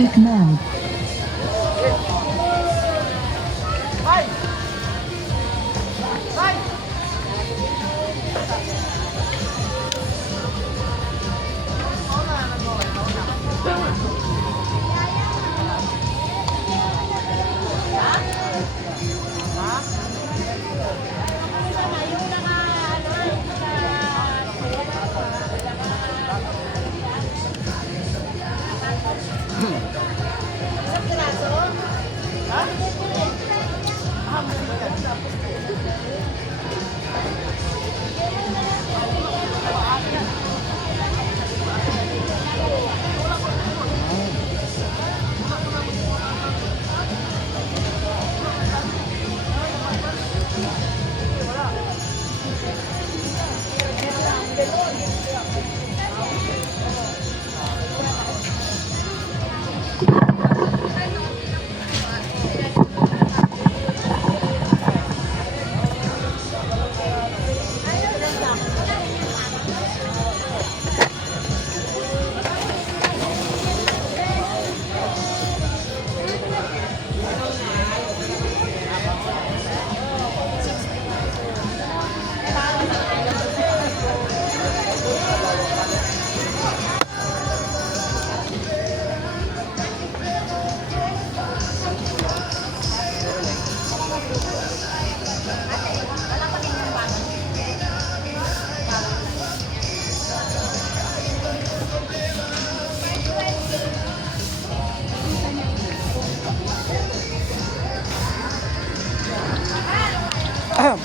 Speak mode.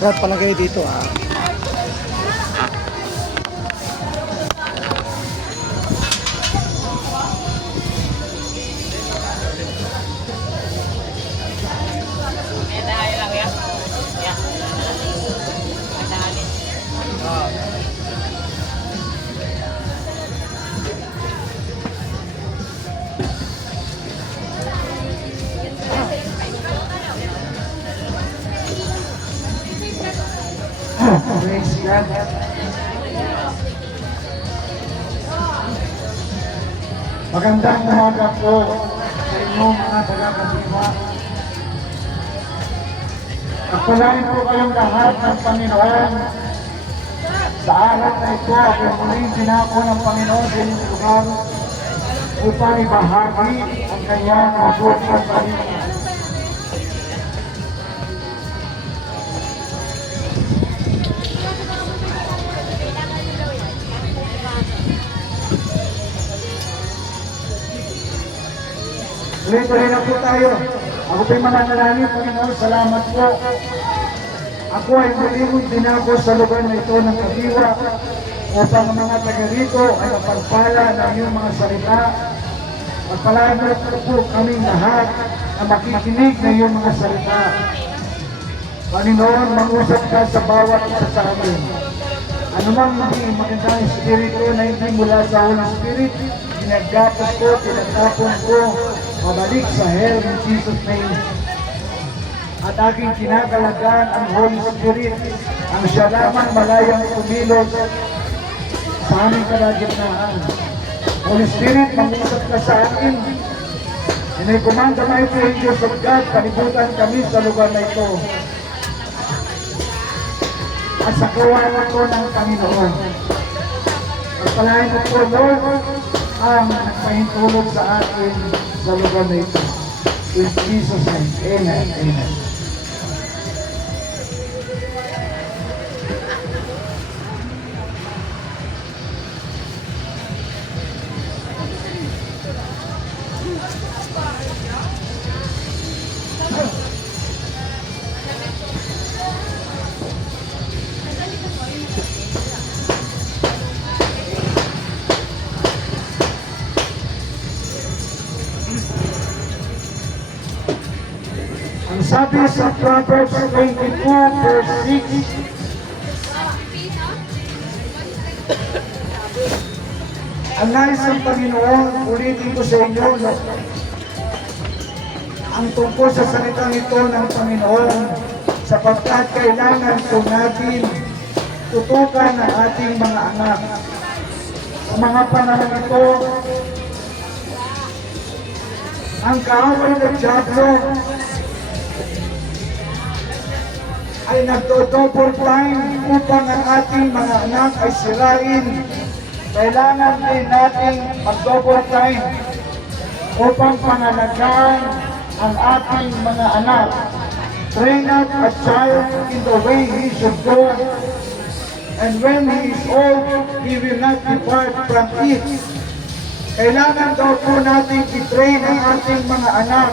Brad pala kayo dito Praise God. Magandang umaga po sa inyong mga taga-kasiwa. Pagpalain po kayong lahat ng Panginoon. Sa araw na ito, ako muling dinako ng Panginoon sa inyong lugar upang ibahagi ang kanyang mabuting balita. Tuloy-tuloy na po tayo. Ako po'y mananalangin, Panginoon, salamat po. Ako ay muling dinako sa lugar na ito ng Kadiwa upang ang mga taga rito ay mapagpala ng iyong mga salita. Pagpalaan mo po kaming lahat na makikinig ng iyong mga salita. Panginoon, mangusap ka sa bawat isa sa amin. Anumang hindi magandang espiritu na hindi mula sa Holy Spirit, pinagdapat ko, pinagtapon ko, pabalik sa hell in Jesus' name. At aking kinakalagaan ang Holy Spirit, ang siya lamang malayang kumilos sa aming kalagitnaan. Holy Spirit, mangusap ka sa akin. Inikumanda na ito, Angels of God, kalibutan kami sa lugar na ito. At sa kawalan ko ng Panginoon. Pagpalain mo po, Lord, ang nagpahintulog sa atin sa lugar na ito. In Jesus' name, amen, amen. Ang sabi sa Proverbs 22 verse 6, ang nais ng Panginoon, ulitin ko sa inyo, ang tungkol sa salitang ito ng Panginoon, sapagkat kailangan po natin tutukan ng ating mga anak. Sa mga panahon ito, ang kaaway ng Diablo ay nagdo-double time upang ang ating mga anak ay sirain. Kailangan din natin mag-double time upang pangalagaan ang ating mga anak. Train up a child in the way he should go, and when he is old, he will not depart from it. Kailangan daw po natin i-train ang ating mga anak.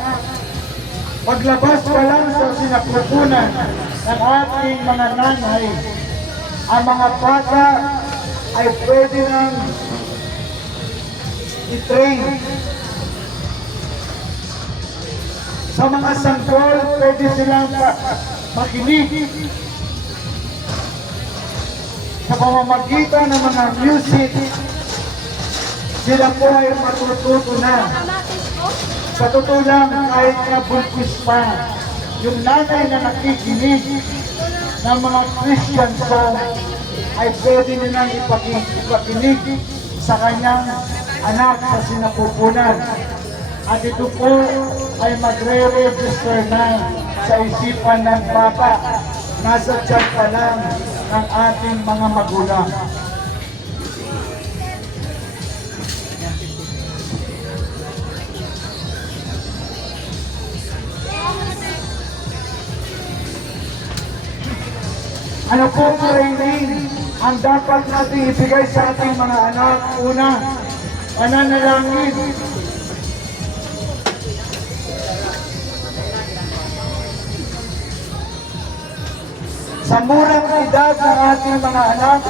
Paglabas pa lang sa sinapupunan ng ating mga nanay, ang mga bata ay pwede nang i-train. Sa mga sanggol, pwede silang makinig. Sa pamamagitan ng mga music, sila po ay matututo na. Sa totoo lang, kahit na bulkus pa, yung nanay na nakikinig ng mga Christian song ay pwede nilang ipakinig sa kanyang anak sa sinapupunan. At ito po ay magre-register na sa isipan ng bata. Nasa tiyan pa lang ng ating mga magulang. Ano po training ang dapat natin ibigay sa ating mga anak? Una, pananalangin. Sa murang edad ng ating mga anak,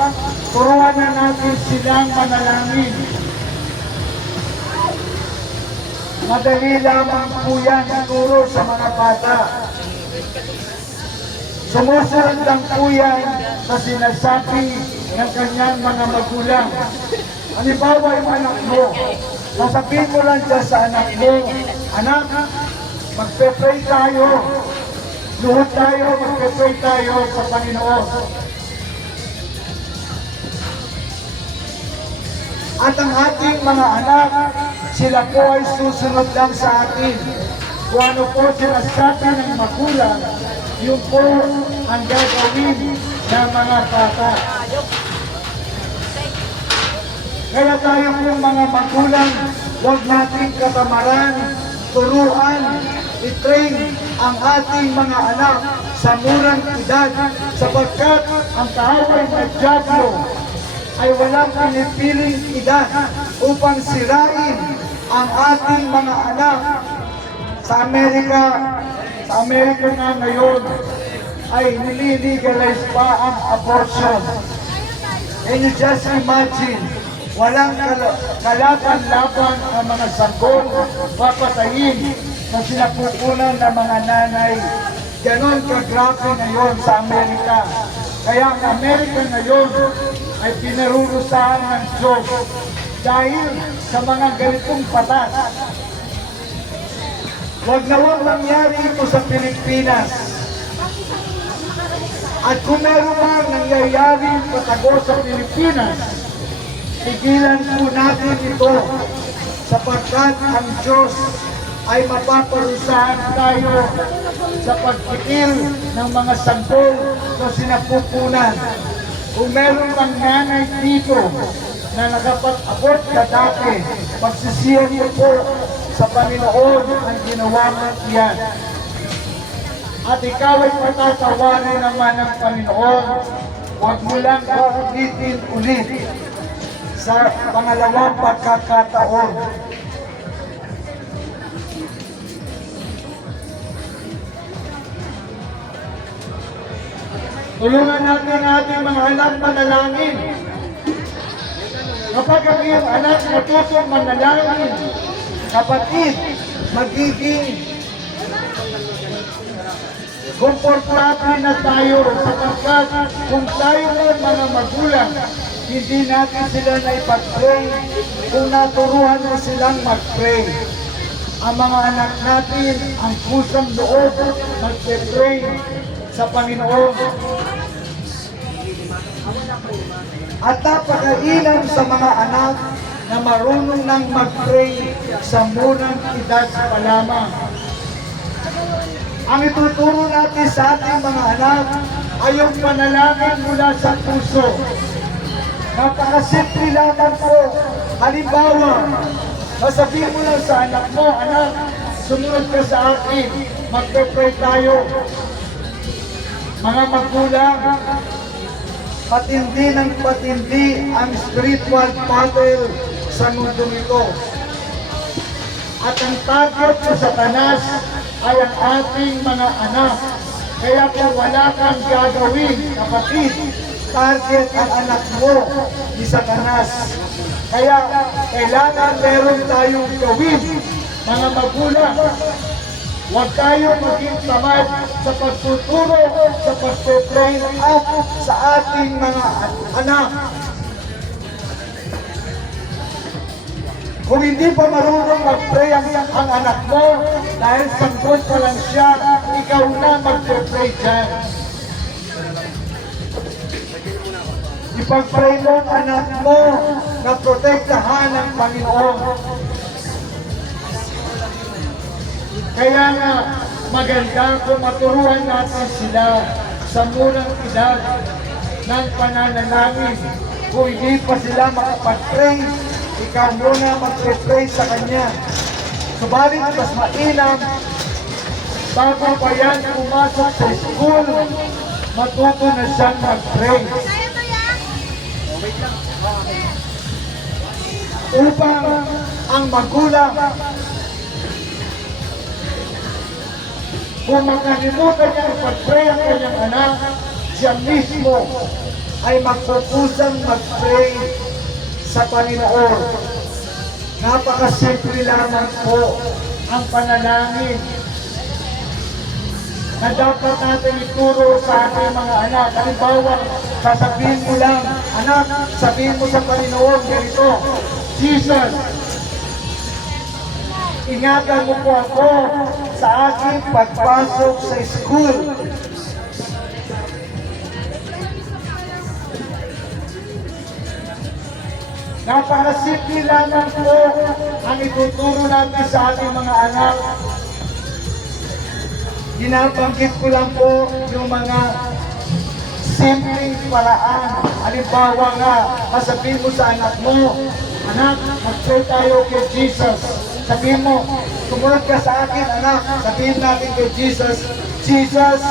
turuan na natin silang manalangin. Madali lamang po yan ituro sa mga bata. Sumusunod lang po yan sa sinasabi ng kanyang mga magulang. Halimbawa yung anak mo, sasabihin mo lang dyan sa anak mo, anak, magpe-pray tayo. Luhod tayo, magpe-pray tayo sa Panginoon. At ang ating mga anak, sila po ay susunod lang sa atin. Kung ano po sinasabi ng magulang, yun po ang gagawin ng mga bata. Kaya tayo pong mga magulang, huwag natin katamaran, turuan, i-train ang ating mga anak sa murang edad sapagkat ang kaaway ng Diablo ay walang pinipiling edad upang sirain ang ating mga anak. Sa Amerika nga ngayon ay nililegalize pa ang abortion. Can you just imagine? Walang kalaban-laban ang mga sanggol, papatayin na sinapupunan ng mga nanay. Ganon kagrabe ngayon sa Amerika. Kaya ang Amerika ngayon ay pinarurusahan ng Diyos dahil sa mga ganitong patas. Huwag na huwag nangyari ito sa Pilipinas. At kung meron mang nangyayari patago sa Pilipinas, tigilan po natin ito sapagkat ang Diyos ay mapaparusahan tayo sa pagpikil ng mga sanggol na sinapupunan. Kung meron mang nanay dito na nakapag-abort ka dati, pagsisiyan niyo po sa Panginoon ang ginawa mo yan. At ikaw ay patatawarin naman ng Panginoon. Huwag mo lang uulitin ulit sa pangalawang pagkakataon. Tulungan natin ang ating mga anak manalangin. Kapag ang iyong anak natutong manalangin, kapatid, magiging komportable na tayo sapagkat kung tayo mga magulang, hindi natin sila na ipag-pray kung naturuan na silang mag-pray. Ang mga anak natin, ang kusang loob, mag-pray sa Panginoon. At napakainam sa mga anak na marunong nang mag-pray sa murang edad pa lamang. Ang ituturo natin sa ating mga anak ay yung panalangin mula sa puso. Napakasimple lamang po. Halimbawa, masabihin mo lang sa anak mo, anak, sumunod ka sa akin, magpe-pray tayo. Mga magulang, patindi ng patindi ang spiritual battle sa mundo nito. At ang target sa Satanas ay ang ating mga anak. Kaya kung wala kang gagawin, kapatid, target ang anak mo ni Satanas. Kaya kailangan meron tayong gawin, mga magulang. Huwag tayo maging tamad sa pagtuturo, sa pag-train up sa ating mga anak. Kung hindi pa marunong mag-pray ang anak mo, dahil sanggol pa lang siya, ikaw na mag-pray dyan. Ipag-pray mo ang anak mo na protektahan ng Panginoon. Kaya nga, maganda kung maturuan natin sila sa murang edad ng pananalangin. Kung hindi pa sila makapag-pray, ikaw muna mag-pray sa Kanya. Subalit mas mainam, bago pa yan pumasok sa school, matuto na siyang mag-pray. Upang ang magulang, kung makalimutan niya mag-pray ang kanyang anak, siya mismo ay magpupusang mag-pray sa Panginoon. Napakasimple lamang po ang panalangin na dapat natin ituro sa ating mga anak. Halimbawa, sasabihin mo lang, anak, sabihin mo sa Panginoon ganito, Jesus, ingatan mo po ako sa aking pagpasok sa school. Napakasimple lamang po ang ituturo natin sa ating mga anak. Ginabanggit ko lang po yung mga simpleng paraan. Halimbawa nga, masabihin mo sa anak mo, anak, mag-pray tayo kay Jesus. Sabihin mo, sumunod ka sa akin, anak. Sabihin natin kay Jesus, Jesus,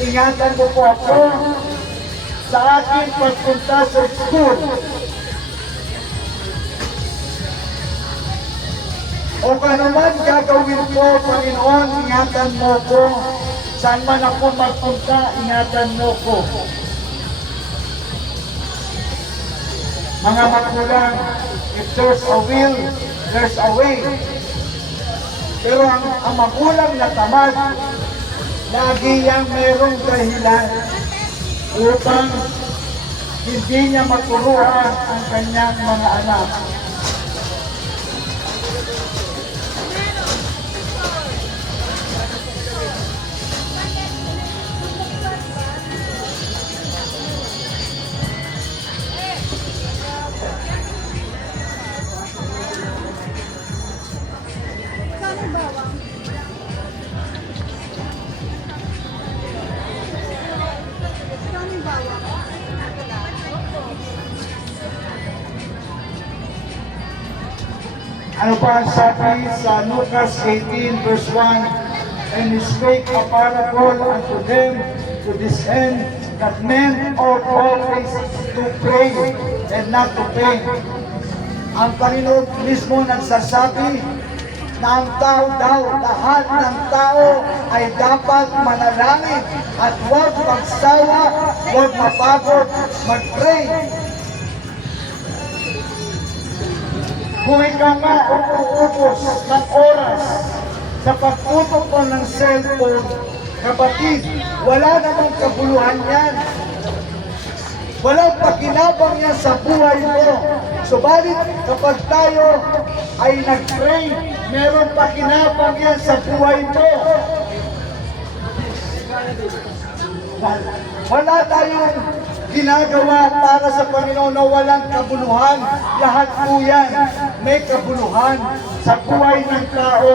ingatan mo po ako sa akin pagpunta sa school. O kanuman gagawin ko, Panginoon, ingatan mo ko. Saan man ako magpunta, ingatan mo ko. Mga magulang, if there's a will, there's a way. Pero ang magulang na tamad, lagi yang merong dahilan upang hindi niya maturuan ang kanyang mga anak. Ano pa ang sabi sa Lucas 18 verse 1? And he spake a parable unto them to this end, that men ought always to pray and not to faint. Ang Panginoon mismo nagsasabi na ang tao daw, lahat ng tao ay dapat manalangin at huwag magsawa, huwag mapagod, mag-pray. Kung ikaw nga umuubos ng oras sa pagtutok mo ng cellphone, kapatid, wala namang kabuluhan yan. Walang pakinabang yan sa buhay mo. Subalit kapag tayo ay nag-pray, meron pakinabang yan sa buhay mo. Wala tayong ginagawa para sa Panginoon na walang kabuluhan. Lahat po yan may kabuluhan. sa buhay ng tao.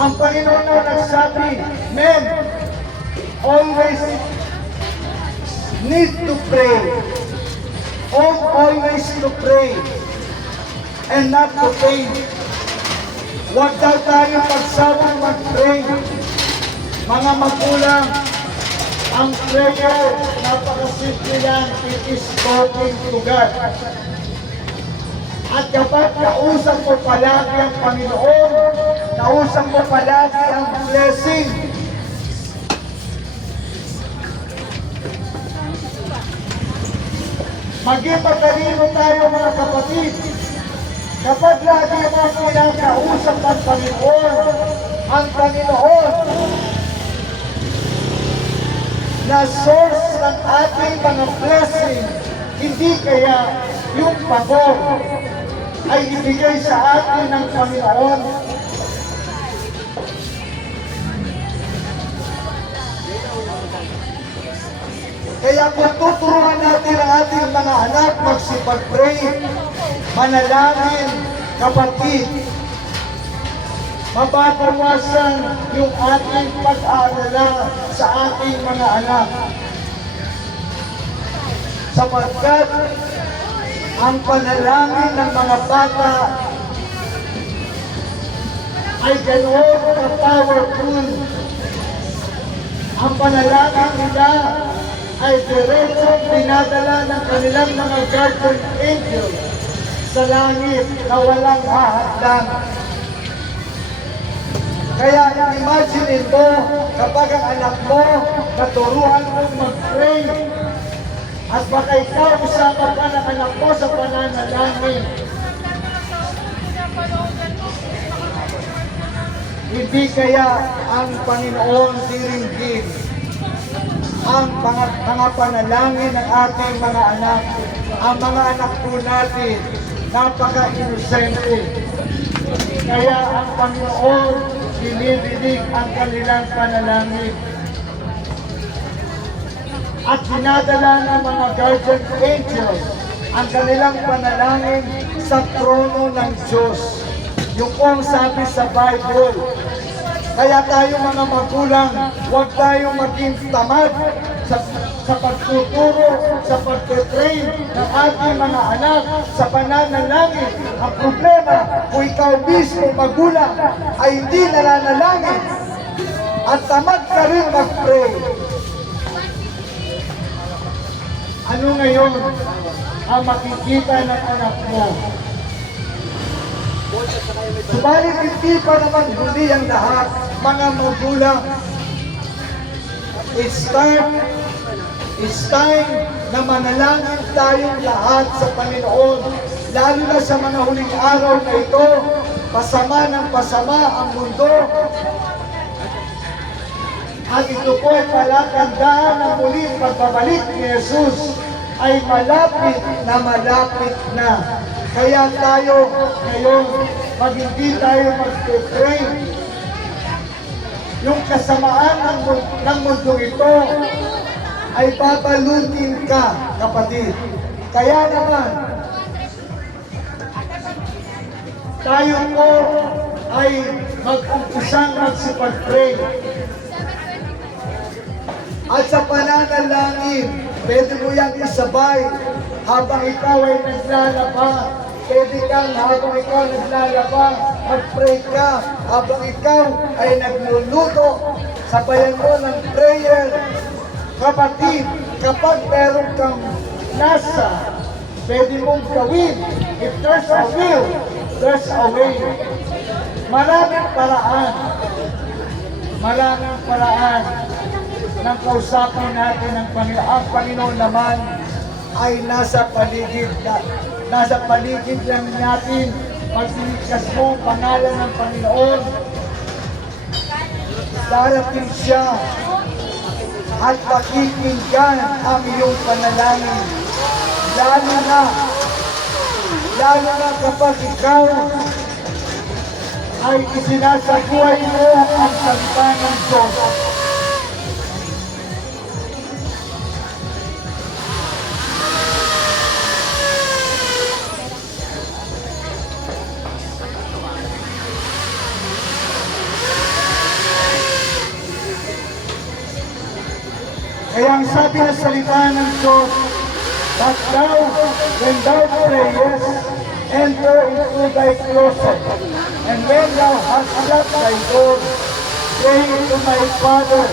Ang Panginoon na nagsabi, men always need to pray. Always to pray and not to faint. Huwag daw tayo pagsawang mag-pray. Mga magulang, ang prayer, napakasimple lang, it is talking to God. At kapag kausap mo palagi ang Panginoon, kausap mo palagi ang blessing, maging matalino tayo mga kapatid. Kapag lagi mo pinakausap ang Panginoon na source ng ating mga blessing, hindi kaya yung pabor ay ibigay sa atin ng Panginoon. Kaya kung tuturuan natin ang ating mga anak magsipag-pray, manalangin, kapatid, mababawasan yung ating pag-aalala sa ating mga anak. Sapagkat ang panalangin ng mga bata ay ganoon ka-powerful. Ang panalangin nila ay diretsong dinadala ng kanilang mga guardian angel sa langit na walang hahadlang. Kaya imagine mo, kapag ang anak mo, naturuan mong mag-pray, at baka ikaw usama ka ng anak mo sa pananalangin, hindi kaya ang Panginoon diringgin ang mga panalangin ng ating mga anak? Ang mga anak po natin, napaka-inosente. Kaya ang Panginoon dinidinig ang kanilang panalangin. At dinadala ng mga guardian angels ang kanilang panalangin sa trono ng Diyos. Yung pong sabi sa Bible. Kaya tayo mga magulang, huwag tayong maging tamad sa pagtuturo, sa pagtitrain ng ating mga anak sa pananalangin. Ang problema, kung ikaw mismo magulang ay hindi nananalangin at tamad ka rin mag-pray, ano ngayon ang makikita ng anak mo? Subalit hindi pa naman huli ang lahat, mga magulang. It's time na manalangin tayong lahat sa Panginoon, lalo na sa mga huling araw na ito. Pasama ng pasama ang mundo. At ito po ay palatandaan na muling pagbabalik ni Jesus ay malapit na. Kaya tayo ngayon, pag hindi tayo mag-pray, yung kasamaan ng mundo ito ay babalutin ka, kapatid. Kaya naman, tayo po ay mag-umpisang magsipag-pray. At sa pananalangin, pwede mo yan isabay habang ikaw ay naglalaba. Pwede kang habang ikaw naglalaba, mag-pray ka. Habang ikaw ay nagluluto, sabayan mo ng prayer. Kapatid, kapag meron kang nasa, pwede mong gawin. If there's a will, there's a way. Maraming paraan ng kausapin natin ng Panginoon. Ang Panginoon naman ay nasa paligid lang natin. Pagsiligtas mo ang pangalan ng Panginoon, darating siya at pakikinggan ang iyong panalangin. Lalo na kapag ikaw ay isinasabuhay mo ang salita ng Diyos. Kaya ang sabi ng salita ng Diyos, that thou, when thou prayest, enter into thy closet, and when thou hast shut thy door, pray to my Father,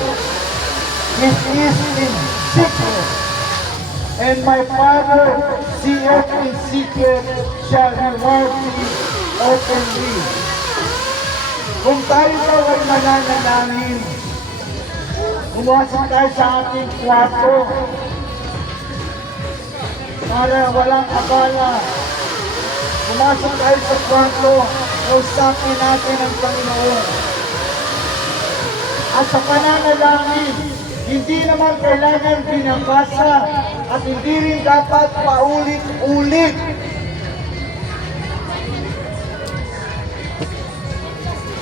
which is in secret, and my Father seeth in secret, shall reward thee openly. Kung tayo daw ay mananalangin, umasok tayo sa ating kwarto para walang abala. Pumasok tayo sa kwarto, kausapin natin ang Panginoon. At sa pananalangin, hindi naman kailangan binabasa at hindi rin dapat paulit-ulit.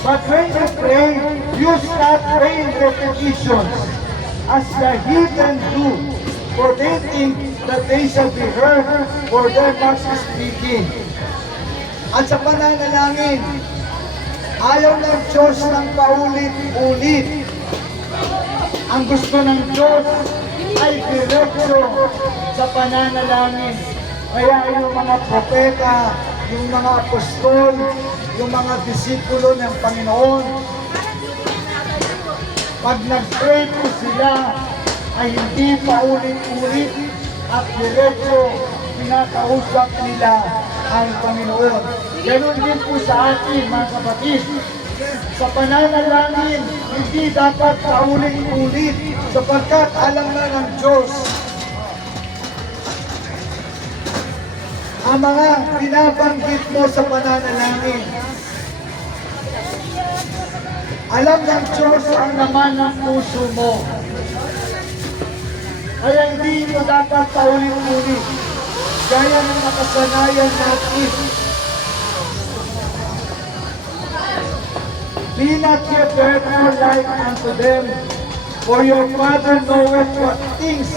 But when you pray, you start praying repetitions as the heathen do, for they think that they shall be heard for their much speaking. At sa pananalangin, ayaw ng Diyos ng paulit-ulit. Ang gusto ng Diyos ay diretso sa pananalangin. Kaya yung mga propeta, yung mga apostol, yung mga disipulo ng Panginoon, pag nag-pray po sila, ay hindi paulit-ulit at diretso pinakausap nila ang Panginoon. Ganon din po sa atin, mga kapatid. Sa pananalangin, hindi dapat paulit-ulit sapagkat alam na ng Diyos ang mga binabanggit mo sa pananalangin. Alam ng Diyos ang laman ng puso mo. Kaya hindi mo dapat paulit-ulit. Gaya ng nakasanayan natin. Be not yet therefore like unto them, for your Father knoweth what things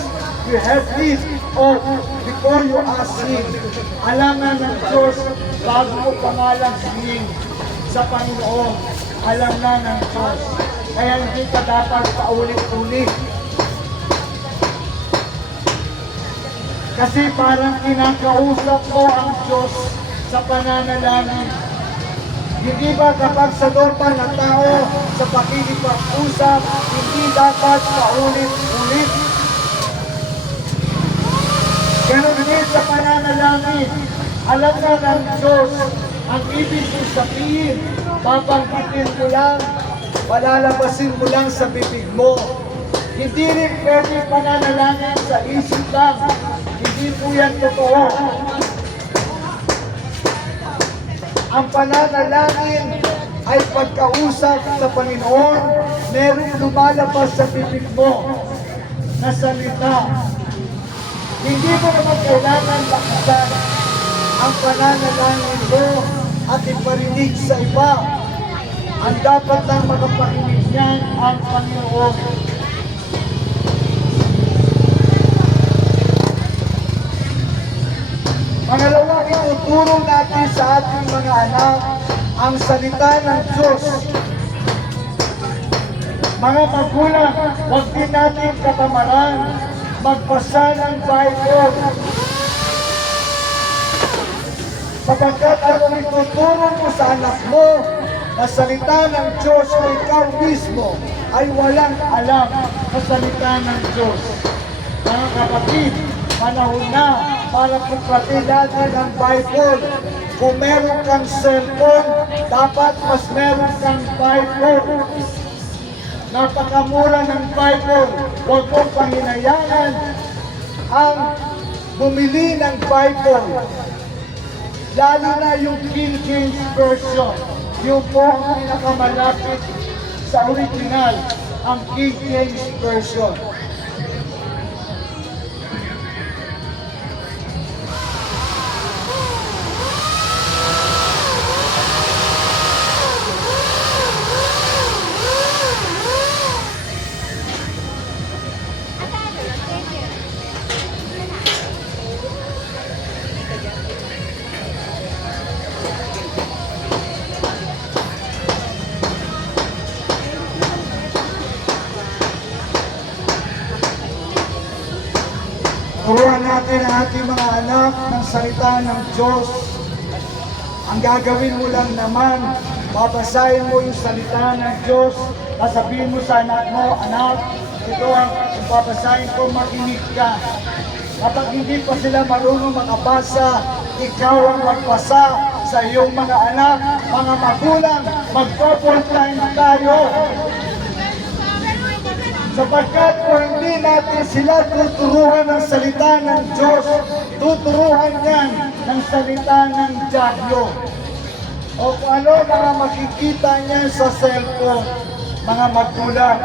you have need of before you ask Him. Alam na ng Diyos bago mo pangalang hingin sa Panginoon. Alam na ng Diyos. Kaya hindi ka dapat paulit-ulit. Kasi parang kinakausap mo ang Diyos sa pananalangin. Hindi ba kapag sa normal na tao sa pakikipag-usap, hindi dapat paulit-ulit? Ganon din sa pananalangin. Alam na ng Diyos ang ibig kong sabihin, babanggitin mo lang, palalabasin mo lang sa bibig mo. Hindi rin pwede pananalangin sa isip lang. Hindi po yan totoo. Ang pananalangin ay pagkausap sa Panginoon, merong lumalabas sa bibig mo na salita. Hindi mo naman kailangan lakasan ang pananalangin mo at iparinig sa iba. Ang dapat lang makapakinig niyan ang Panginoon. Pangalawa, ituturo natin sa ating mga anak ang salita ng Diyos. Mga magulang, huwag din natin katamaran magbasa ng Bible. Sapagkat ang ituturo mo sa anak mo na salita ng Diyos o ikaw mismo ay walang alam sa salita ng Diyos. Mga kapatid, panahon na para pagpati natin ang Bible. Kung meron kang cellphone, dapat mas meron kang Bible. Napakamura ng Bible. Huwag mong panghinayaan ang bumili ng Bible. Lalo na yung King James Version. Yung po ang pinakamalapit sa original, ang King James Version. salita ng Diyos. Ang gagawin mo lang naman, babasahin mo yung salita ng Diyos, sasabihin mo sa anak mo, anak, ito ang babasahin ko, makinig ka. Kapag hindi pa sila marunong makabasa, ikaw ang magpasa sa iyong mga anak, mga magulang, magpo-frontline tayo. Sapagkat kung hindi natin sila tuturuan ng salita ng Diyos, tuturuan yan ng salita ng Diablo. O kung ano mga makikita niya sa cellphone, mga magulang,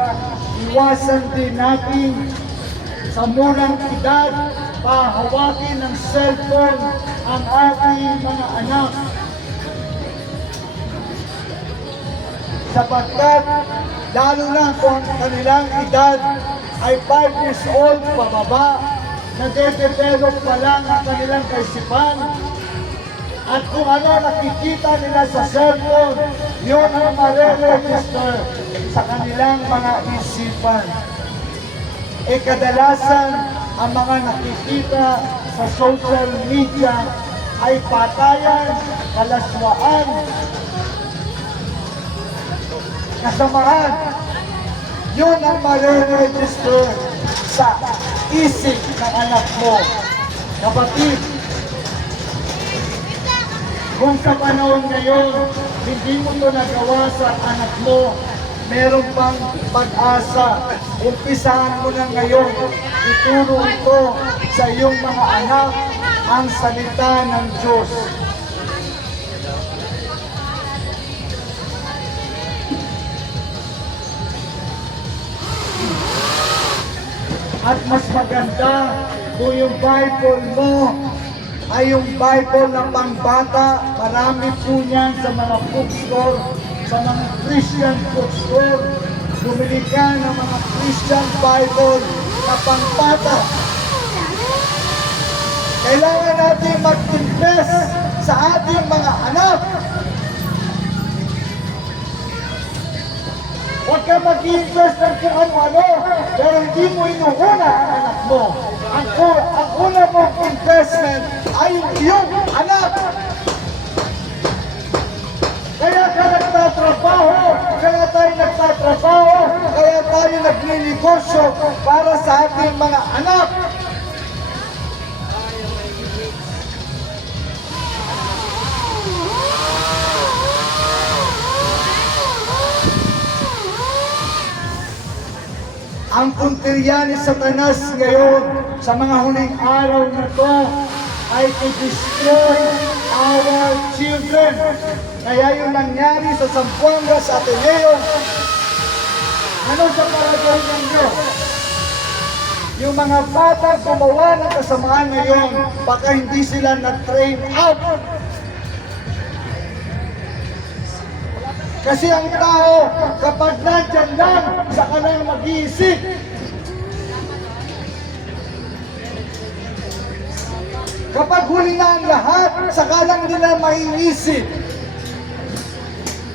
iwasan din natin sa murang edad, pahawakin ng cellphone ang ating mga anak. Sapagkat, lalo na kung kanilang edad ay 5 years old pababa, nade-develop pa lang ang kanilang kaisipan. At kung ano nakikita nila sa cellphone, yun ang mare-register sa kanilang mga isipan. E kadalasan, ang mga nakikita sa social media ay patayan, kalaswaan, kasamaan. Yun ang mare-register sa isip ng anak mo. Kapatid, kung sa panahon ngayon, hindi mo ito nagawa sa anak mo, meron pang pag-asa. Umpisahan mo na ngayon, ituro ito sa iyong mga anak ang salita ng Diyos. At mas maganda kung yung Bible mo ay yung Bible na pangbata. Marami po niyan sa mga bookstore, sa mga Christian bookstore. Bumili ka ng mga Christian Bible na pangbata. Kailangan natin mag-invest sa ating mga anak. Huwag ka mag-invest ng kung ano-ano, pero hindi mo inuuna ang anak mo. Ang una mong investment ay yung iyong anak. Kaya ka nagtatrabaho, kaya tayo nagtatrabaho, kaya tayo nagninegosyo para sa ating mga anak. Ang punteriya ni Satanas ngayon sa mga huling araw na to ay to destroy our children. Kaya yung nangyari sa Zamboanga, sa Ateneo, ano sa palagay ninyo? Yung mga bata gumawa ng kasamaan ngayon, baka hindi sila na-train out. Kasi ang tao, kapag nandyan lang, saka lang mag-iisip. Kapag huli na ang lahat, saka lang nila maiisip.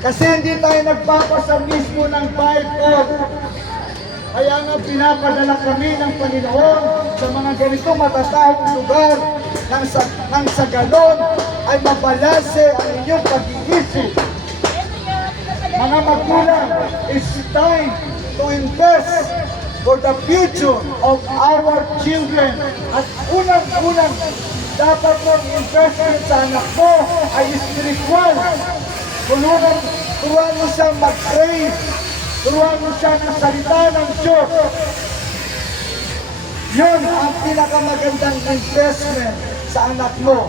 Kasi hindi tayo nagpapasa mismo ng Bible. Kaya nga pinapadala kami ng Panginoon sa mga ganito matatahong lugar nang sa ganon ay mabalase ang inyong pag-iisip. Mga magulang, it's time to invest for the future of our children. At unang-unang dapat mong investment sa anak mo ay spiritual. Turuan mo siyang mag-pray. Turuan mo siya ng salita ng Diyos. Yun ang pinakamagandang investment sa anak mo.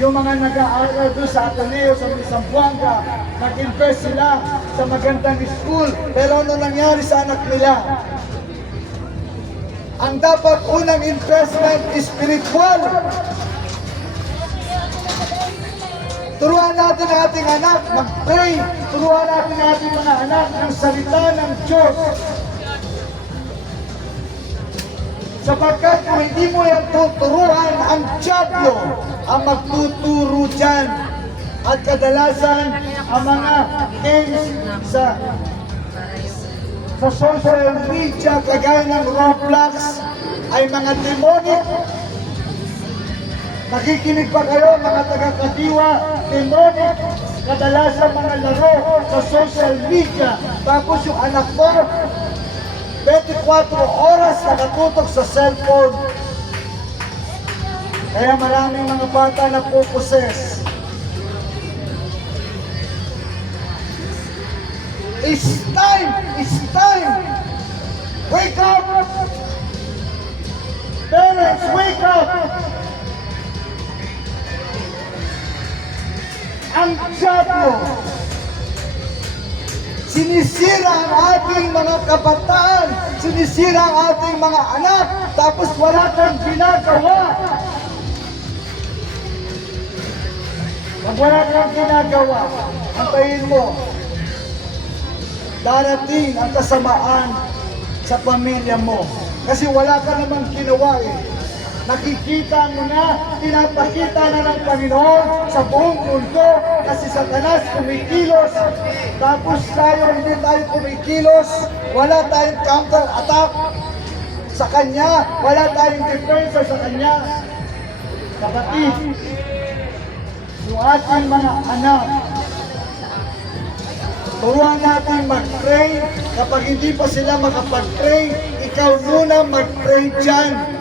Yung mga nag-aaral doon sa Ateneo, sa Zamboanga, nag-invest sila sa magandang school. Pero ano nangyari sa anak nila? Ang dapat unang investment is spiritual. Turuan natin ang ating anak mag-pray. Turuan natin ang ating mga anak ng salita ng Diyos. Sapagkat kung hindi mo yan tuturuan, ang Diablo ang magtuturo dyan. At kadalasan, ang mga games sa social media, kagaya ng Roblox, ay mga demonic. Nakikinig ba kayo mga taga-Kadiwa, demonic, kadalasan mga laro sa social media, tapos yung anak mo, 24 oras nakatutok sa cellphone. Kaya maraming mga bata na puposes. It's time! It's time! Wake up! Parents, wake up! Ang diablo, sinisira ang ating mga kabataan, sinisira ang ating mga anak, tapos wala kang ginagawa. Pag wala kang ginagawa, antayin mo, darating ang kasamaan sa pamilya mo. Kasi wala ka namang ginawa eh. Nakikita mo na, pinapakita na ng Panginoon sa buong mundo na si Satanas kumikilos. Tapos tayo, hindi tayo kumikilos. Wala tayong counter-attack sa Kanya. Wala tayong defensa sa Kanya. Kapatid, yung ating mga anak, turuan natin mag-pray. Kapag hindi pa sila makapag-pray, ikaw muna mag-pray dyan.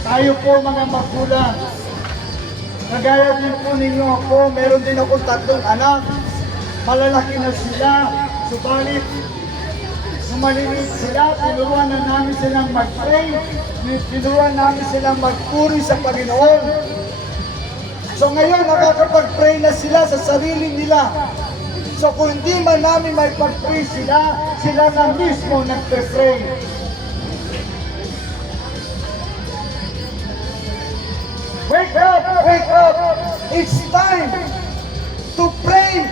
Tayo po mga magulang, kagaya din po ninyo ako, meron din akong 3 anak. Malalaki na sila, subalit nung maliliit sila, tinuruan na namin silang mag-pray, tinuruan namin silang magpuri sa Panginoon. So ngayon, nakakapag-pray na sila sa sarili nila. So kung hindi man namin may pag-pray sila, sila na mismo nagpe-pray. Wake up! Wake up! It's time to pray.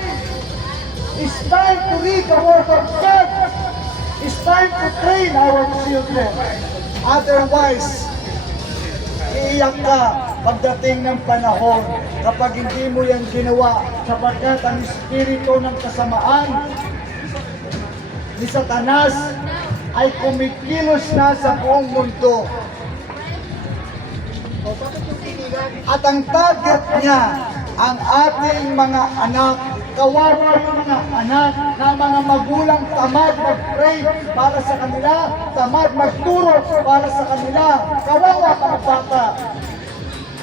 It's time to read the Word of God. It's time to train our children. Otherwise, iiyak ka pagdating ng panahon kapag hindi mo yan ginawa, sapagkat ang espiritu ng kasamaan ni Satanas ay kumikilos na sa buong mundo. At ang target niya, ang ating mga anak. Kawawa yung mga anak na mga magulang tamad mag-pray para sa kanila, tamad magturo para sa kanila. Kawawa mga bata.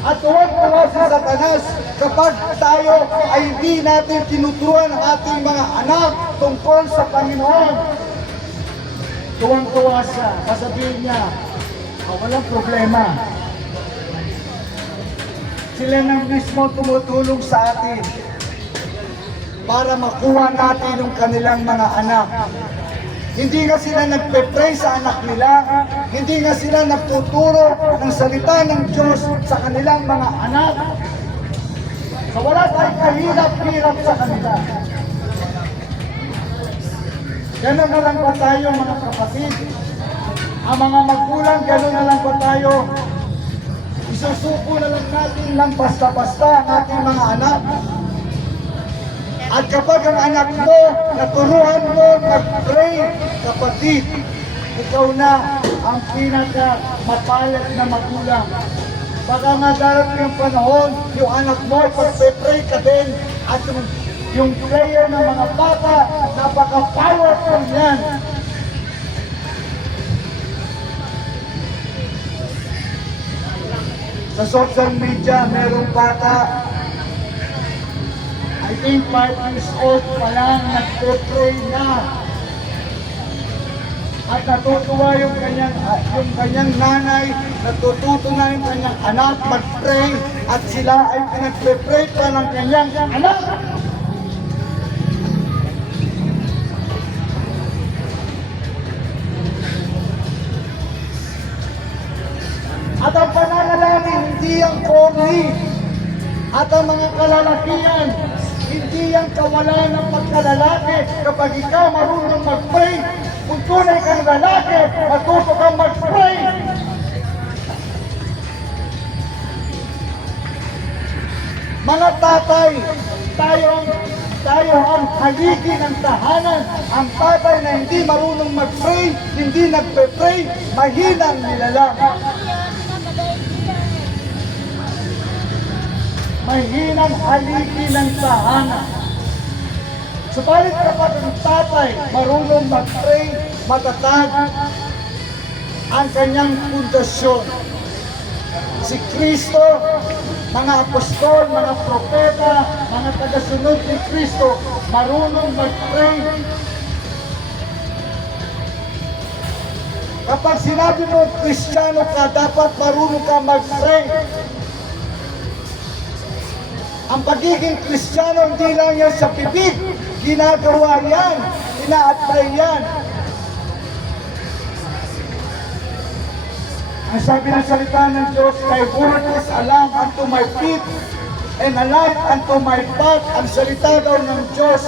At tuwag-tuwa si Satanas kapag tayo ay hindi natin tinuturuan ang ating mga anak tungkol sa Panginoon. Tuwang-tuwa siya, sasabihin niya, walang problema. Sila nang mismo tumutulong sa atin para makuha natin yung kanilang mga anak. Hindi nga sila nagpe-pray sa anak nila, hindi nga sila nagtuturo ng salita ng Diyos sa kanilang mga anak. So wala tayong kahirap-hirap sa kanila. Ganun na lang ba tayo mga kapatid? Ang mga magulang, ganun na lang ba tayo? Isusuko na lang natin lang basta-basta ang ating mga anak. At kapag ang anak mo, naturuan mo mag-pray, kapatid, ikaw na ang pinaka-mapalad na magulang. Baka nga darating yung panahon, yung anak mo, pag-pray ka din, at yung prayer ng mga bata, napaka-powerful yan. Sa social media, merong bata, I think 5 years old pa lang, nagpe-pray na. At natutuwa yung kanyang nanay, natututo na yung kanyang anak mag-pray, at sila ay pinagpe-pray pa ng kanyang anak. At ang pananalangin, hindi ang corny. At ang mga kalalakihan, hindi ang kawalan ng pagkalalaki. Kapag ikaw marunong mag-pray, kung tunay kang lalaki, matuto kang mag-pray. Mga tatay, tayong tayo ang haligi ng tahanan. Ang tatay na hindi marunong mag-pray, hindi nagpe-pray, mahinang nilalang. Mahinang haligi ng tahanan. Subalit kapag ang tatay marunong mag-pray, matatag ang kanyang pundasyon. Si Kristo, mga apostol, mga propeta, mga tagasunod ni Kristo, marunong mag-pray. Kapag sinabi mo Kristiyano ka, dapat marunong ka mag-pray. Ang pagiging Kristiyano hindi lang yan sa bibig, ginagawa yan, ina-apply yan. Ang sabi ng salita ng Diyos, "Thy word is a lamp unto my feet and a light unto my path." Ang salita daw ng Diyos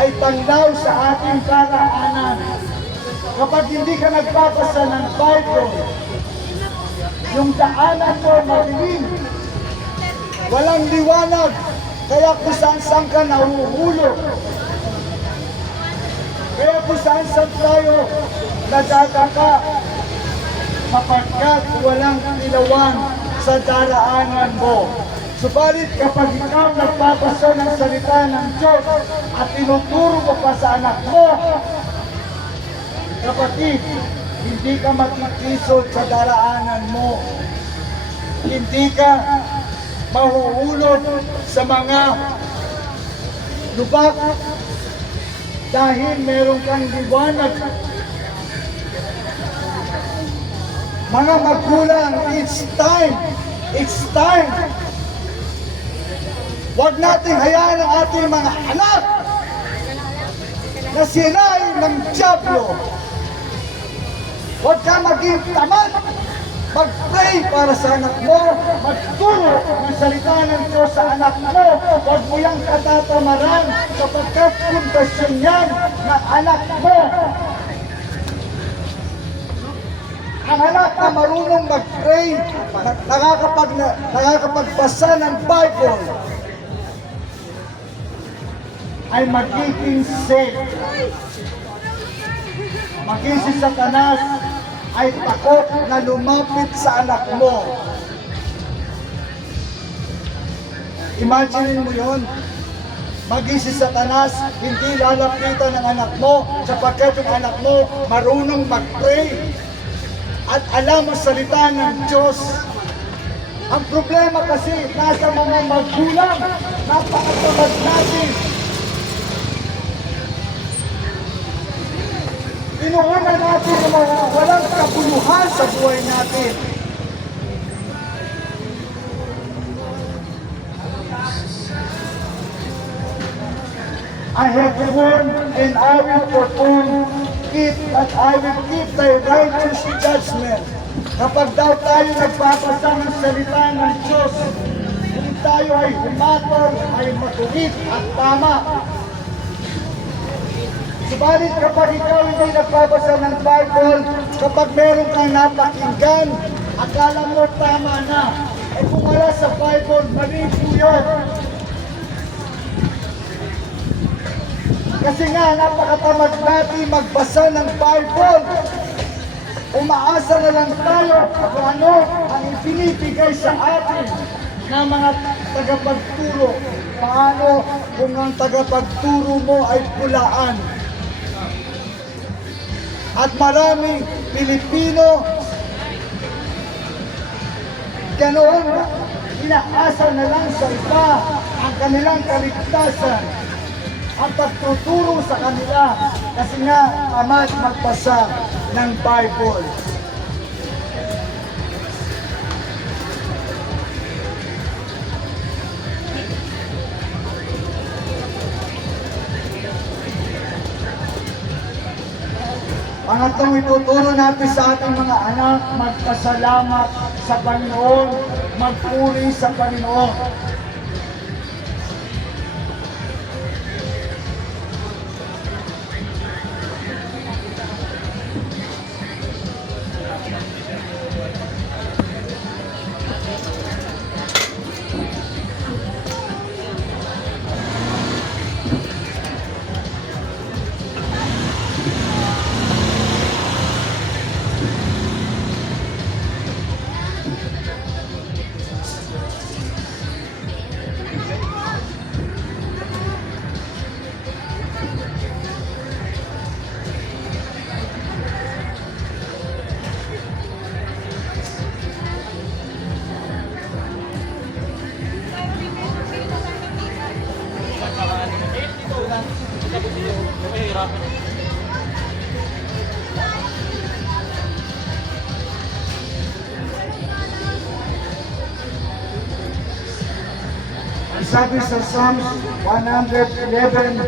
ay panlaw sa ating daraanan. Kapag hindi ka nagbabasa ng Bible, yung daanan mo madilim, walang liwanag, kaya kung saan ka nahuhulog. Kaya kung saan tayo nadadaka, kapagkat walang ilawan sa daraanan mo. Subalit kapag ikaw nagbabasa ng salita ng Diyos at tinuturo mo pa sa anak mo, kapatid, hindi ka makikisod sa daraanan mo. Hindi ka mahuhulog sa mga lubak dahil meron kang liwanag. Mga magulang, it's time. Huwag natin hayaan ang ating mga anak na sirain ng dyablo. Huwag ka maging tamad. Mag-pray para sa anak mo. Magturo ng salita ng Diyos sa anak mo. Huwag mo yung katatamaran sapagkat pundasyon yan ng anak mo. Ang anak na marunong mag-pray, nakakapagbasa ng Bible, ay magiging safe. Maging si Satanas ay takot na lumapit sa anak mo. Imagine mo yun. Maging si Satanas, hindi lalapitan ng anak mo sapagkat yung anak mo marunong mag-pray at alam ang salita ng Diyos. Ang problema kasi nasa mga magulang, napakatamad natin. Inuuna natin ang mga walang kabuluhan sa buhay natin. I have sworn and I will perform it, that I will keep thy righteous judgment. Kapag daw tayo nagpapasa ng salita ng Diyos, kung tayo ay humatol, ay matuwid at tama. Subalit kapag ikaw hindi nagpapasa ng Bible, kapag meron kang napakinggan, akala mo tama na. Eh kung wala sa Bible, mali po yun. Kasi nga, napakatamad natin magbasa ng Bible. Umaasa na lang tayo kung ano ang ibinibigay sa atin ng mga tagapagturo. Paano kung ang tagapagturo mo ay pulaan? At maraming Pilipino, ganoon, inaasa na lang sa iba ang kanilang kaligtasan, ang pagtuturo sa kanila kasi nga tamad magbasa ng Bible. Pangatlong ituturo natin sa ating mga anak, magpasalamat sa Panginoon, magpuri sa Panginoon. Ang sabi sa Psalms 111,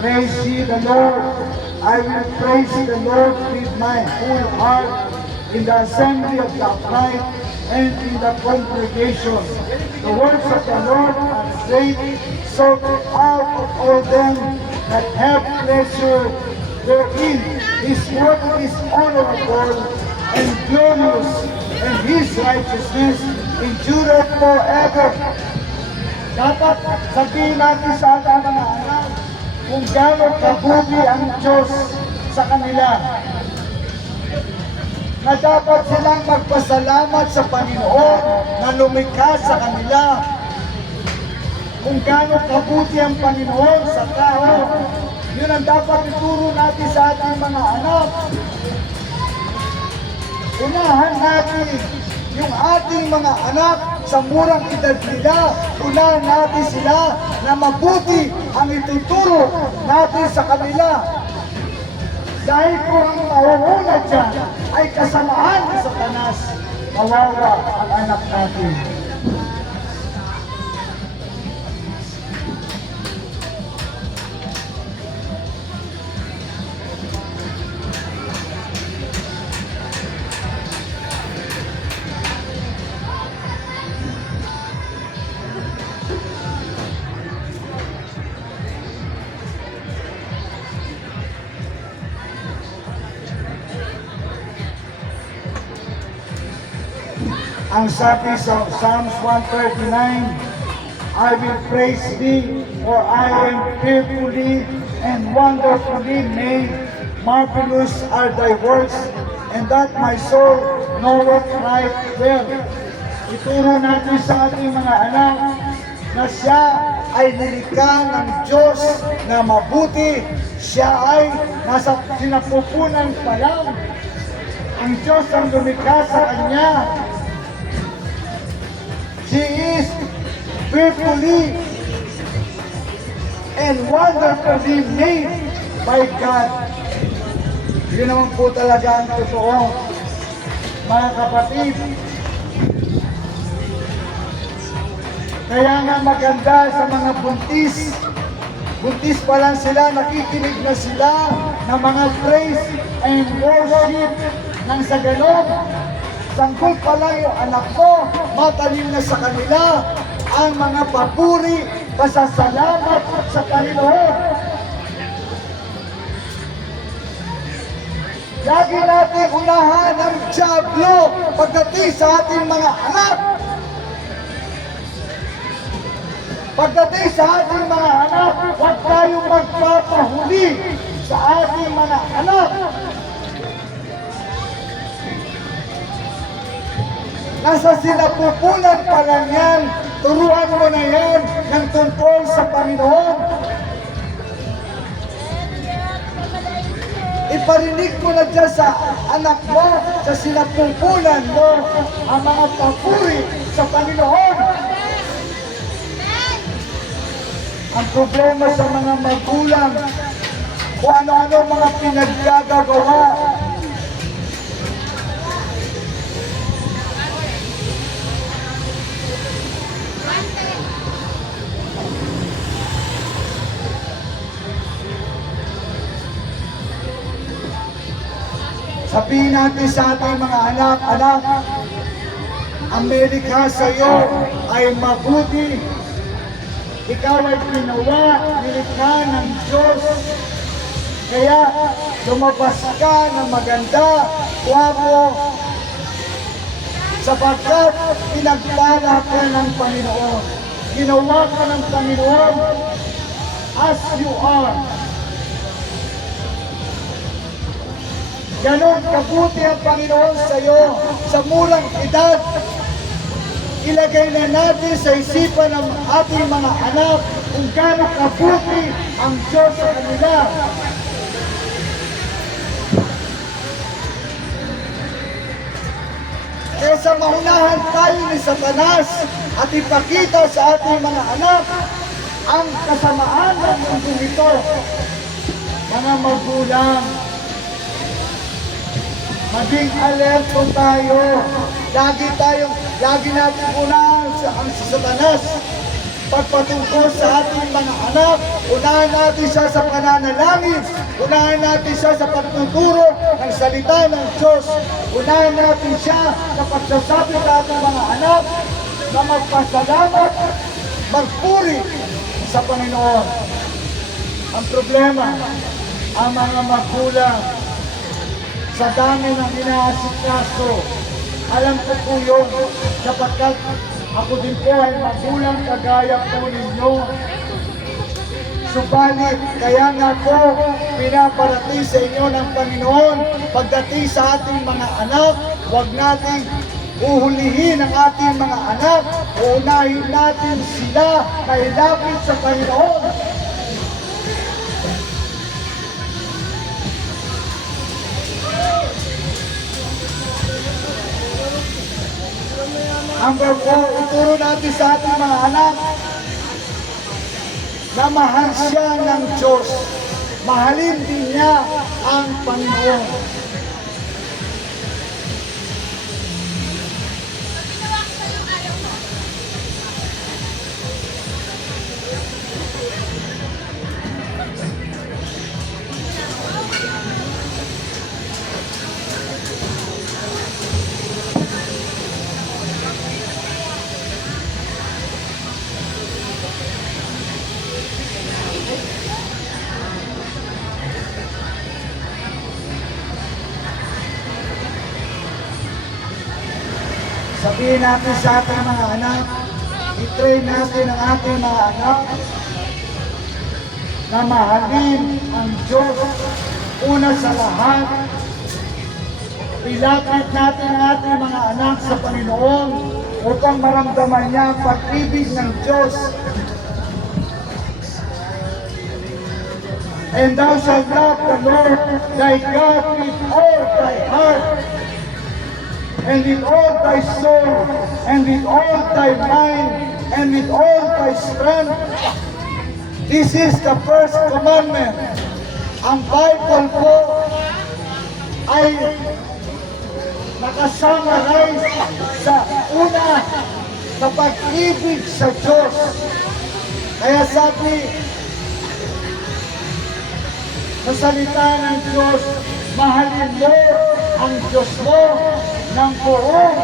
praise ye the Lord. I will praise the Lord with my whole heart in the assembly of the upright and in the congregation. The words of the Lord are great, sought out of all them that have pleasure therein. His work is honorable and glorious, and His righteousness endureth forever. Dapat sabihin natin sa ating mga anak kung gaano kabuti ang Diyos sa kanila, na dapat silang magpasalamat sa Panginoon na lumikha sa kanila. Kung gaano kabuti ang Panginoon sa tao, yun ang dapat ituro natin sa ating mga anak. Unahan natin yung ating mga anak sa murang edad nila. Unahan natin sila na mabuti ang ituturo natin sa kanila. Dahil kung ang mauuna dyan ay kasamaan ni Satanas, mawawa ang anak natin. Ang sabi sa Psalms 139, I will praise thee, for I am fearfully and wonderfully made. Marvelous are thy works, and that my soul knoweth right well. Ituro natin sa ating mga anak na siya ay nilikha ng Diyos na mabuti. Siya ay nasa sinapupunan pa lang. Ang Diyos ang lumikha sa kanya. She is fearfully and wonderfully made by God. Yun naman po talaga ang totoo, mga kapatid. Kaya nga maganda sa mga buntis. Buntis pa lang sila, nakikinig na sila ng mga praise and worship nang sa ganon. Sanggol pa lang yung anak mo, matalim na sa kanila ang mga papuri, pasasalamat sa Panginoon. Lagi natin unahan ang dyablo pagdating sa ating mga anak. Pagdating sa ating mga anak, huwag tayong magpapahuli sa ating mga anak. Nasa sinapupunan pa lang yan, turuan mo na yan ng tungkol sa Panginoon. Iparinig mo na dyan sa anak mo, sa sinapupunan mo, ang mga papuri sa Panginoon. Ang problema sa mga magulang, kung ano-ano mga pinaggagawa. Sabihin natin sa ating mga anak, Amerika sa iyo ay mabuti. Ikaw ay ginawa, nilikha ng Diyos. Kaya lumabas ka ng maganda, guwapo, sapagkat pinagpala ka ng Panginoon. Ginawa ka ng Panginoon as you are. Ganon kabuti ang Panginoon sa iyo sa murang edad. Ilagay na natin sa isipan ng ating mga anak kung gaano kabuti ang Diyos sa kanila. Kaya sa maunahan tayo ni Satanas at ipakita sa ating mga anak ang kasamaan ng mundo ito. mga magulang, maging alerto tayo. Lagi natin unahan ang Satanas. Pagpatungkol sa ating mga anak, unahan natin siya sa pananalangin, unahan natin siya sa pagtuturo ng salita ng Diyos, unahan natin siya sa pagsasabi sa ating mga anak na magpasalamat, magpuri sa Panginoon. Ang problema, ang mga magulang, sa dami ng inaasikaso, alam ko po yun, sapagkat ako din po ay magulang kagaya po ninyo. Subalit, kaya nga po, pinaparating sa inyo ng Panginoon, pagdating sa ating mga anak, huwag nating uhulihin ang ating mga anak, uunahin natin sila na ilapit sa Panginoon. Number 4, ituro natin sa ating mga anak na mahal siya ng Diyos. Mahalin din niya ang Panginoon. Sabihin natin sa ating mga anak, i-train natin ang ating mga anak na mahalin ang Diyos una sa lahat. Ilapit natin ang ating mga anak sa Panginoon upang maramdaman niya ang pag-ibig ng Diyos. And thou shalt love the Lord thy God with all thy heart, and with all thy soul, and with all thy mind, and with all thy strength. This is the first commandment. Ang Bible po ay nakasummarize sa una sa pag-ibig sa Diyos. Kaya sabi sa salita ng Diyos, mahalin mo ang Diyos mo ng buong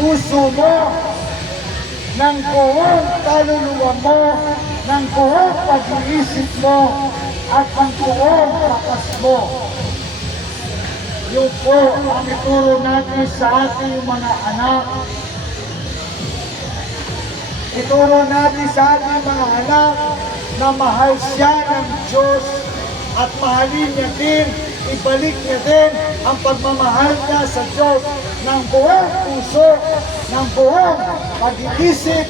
puso mo, ng buong kaluluwa mo, ng buong pag-iisip mo, at ng buong lakas mo. Yun po ang ituro natin sa ating mga anak. Ituro natin sa ating mga anak na mahal siya ng Diyos at mahalin niya din, ibalik niya din ang pagmamahal niya sa Diyos ng buong puso, ng buong pag-iisip,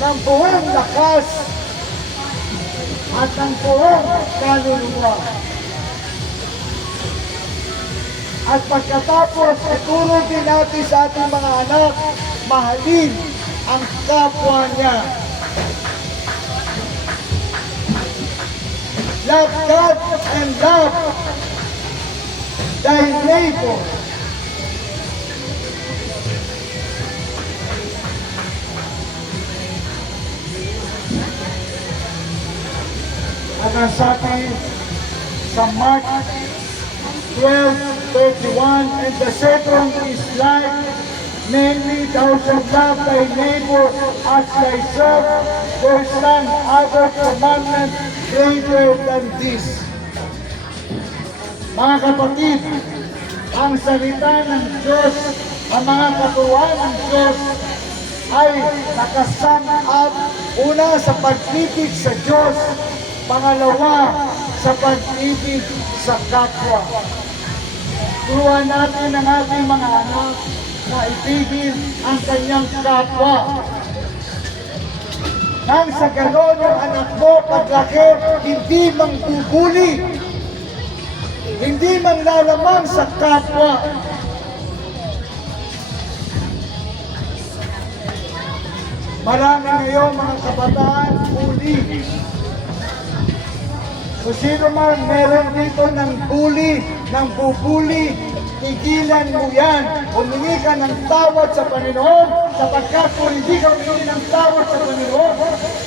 ng buong lakas, at ng buong kaluluwa. At pagkatapos, ituro din natin sa ating mga anak, mahalin ang kapwa niya. Love God and love thy neighbor. At ang sabi sa Mark 12:31, and the second is like, namely, thou shalt love thy neighbor as thyself. There is none other commandment greater than this. Mga kapatid, ang salita ng Diyos, ang mga katuwang ng Diyos ay nakasum up una sa pag-ibig sa Diyos, pangalawa sa pag-ibig sa kapwa. Turuan natin ang ating mga anak na ibigin ang kanyang kapwa. Nang sa ganon yung anak mo paglaki, hindi mangbubuli, hindi manlalamang sa kapwa. Marami ngayon mga kabataan, bully. Kung sino man meron dito ng bully, ng bubuli, tigilan mo yan. Humingi ka ng tawad sa Panginoon, sapagkat kung hindi ka humingi ng tawad sa Panginoon,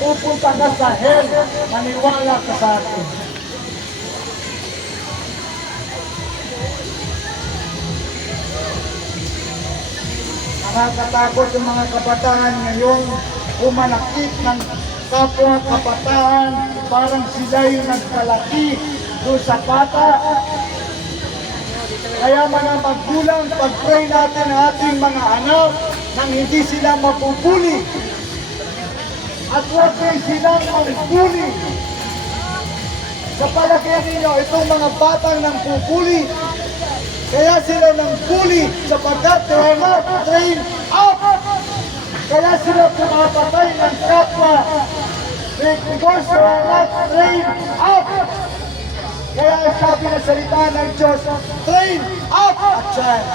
pupunta ka sa hell. Maniwala ka sa akin. Nakakatakot yung mga kabataan ngayon, umanakit ng kapwa kabataan, parang sila yung nagpalaki doon sa bata. Kaya mga magulang, pag-pray natin ang ating mga anak nang hindi sila mapupuli. At huwag kayo silang mapupuli. Sa palagay ninyo, itong mga batang nang pupuli, kaya sila nang puli sapagkat they are not trained up. Kaya sila pumapatay ng kapwa because they are not trained up. Kaya sabi ng salita ng Diyos, train up a child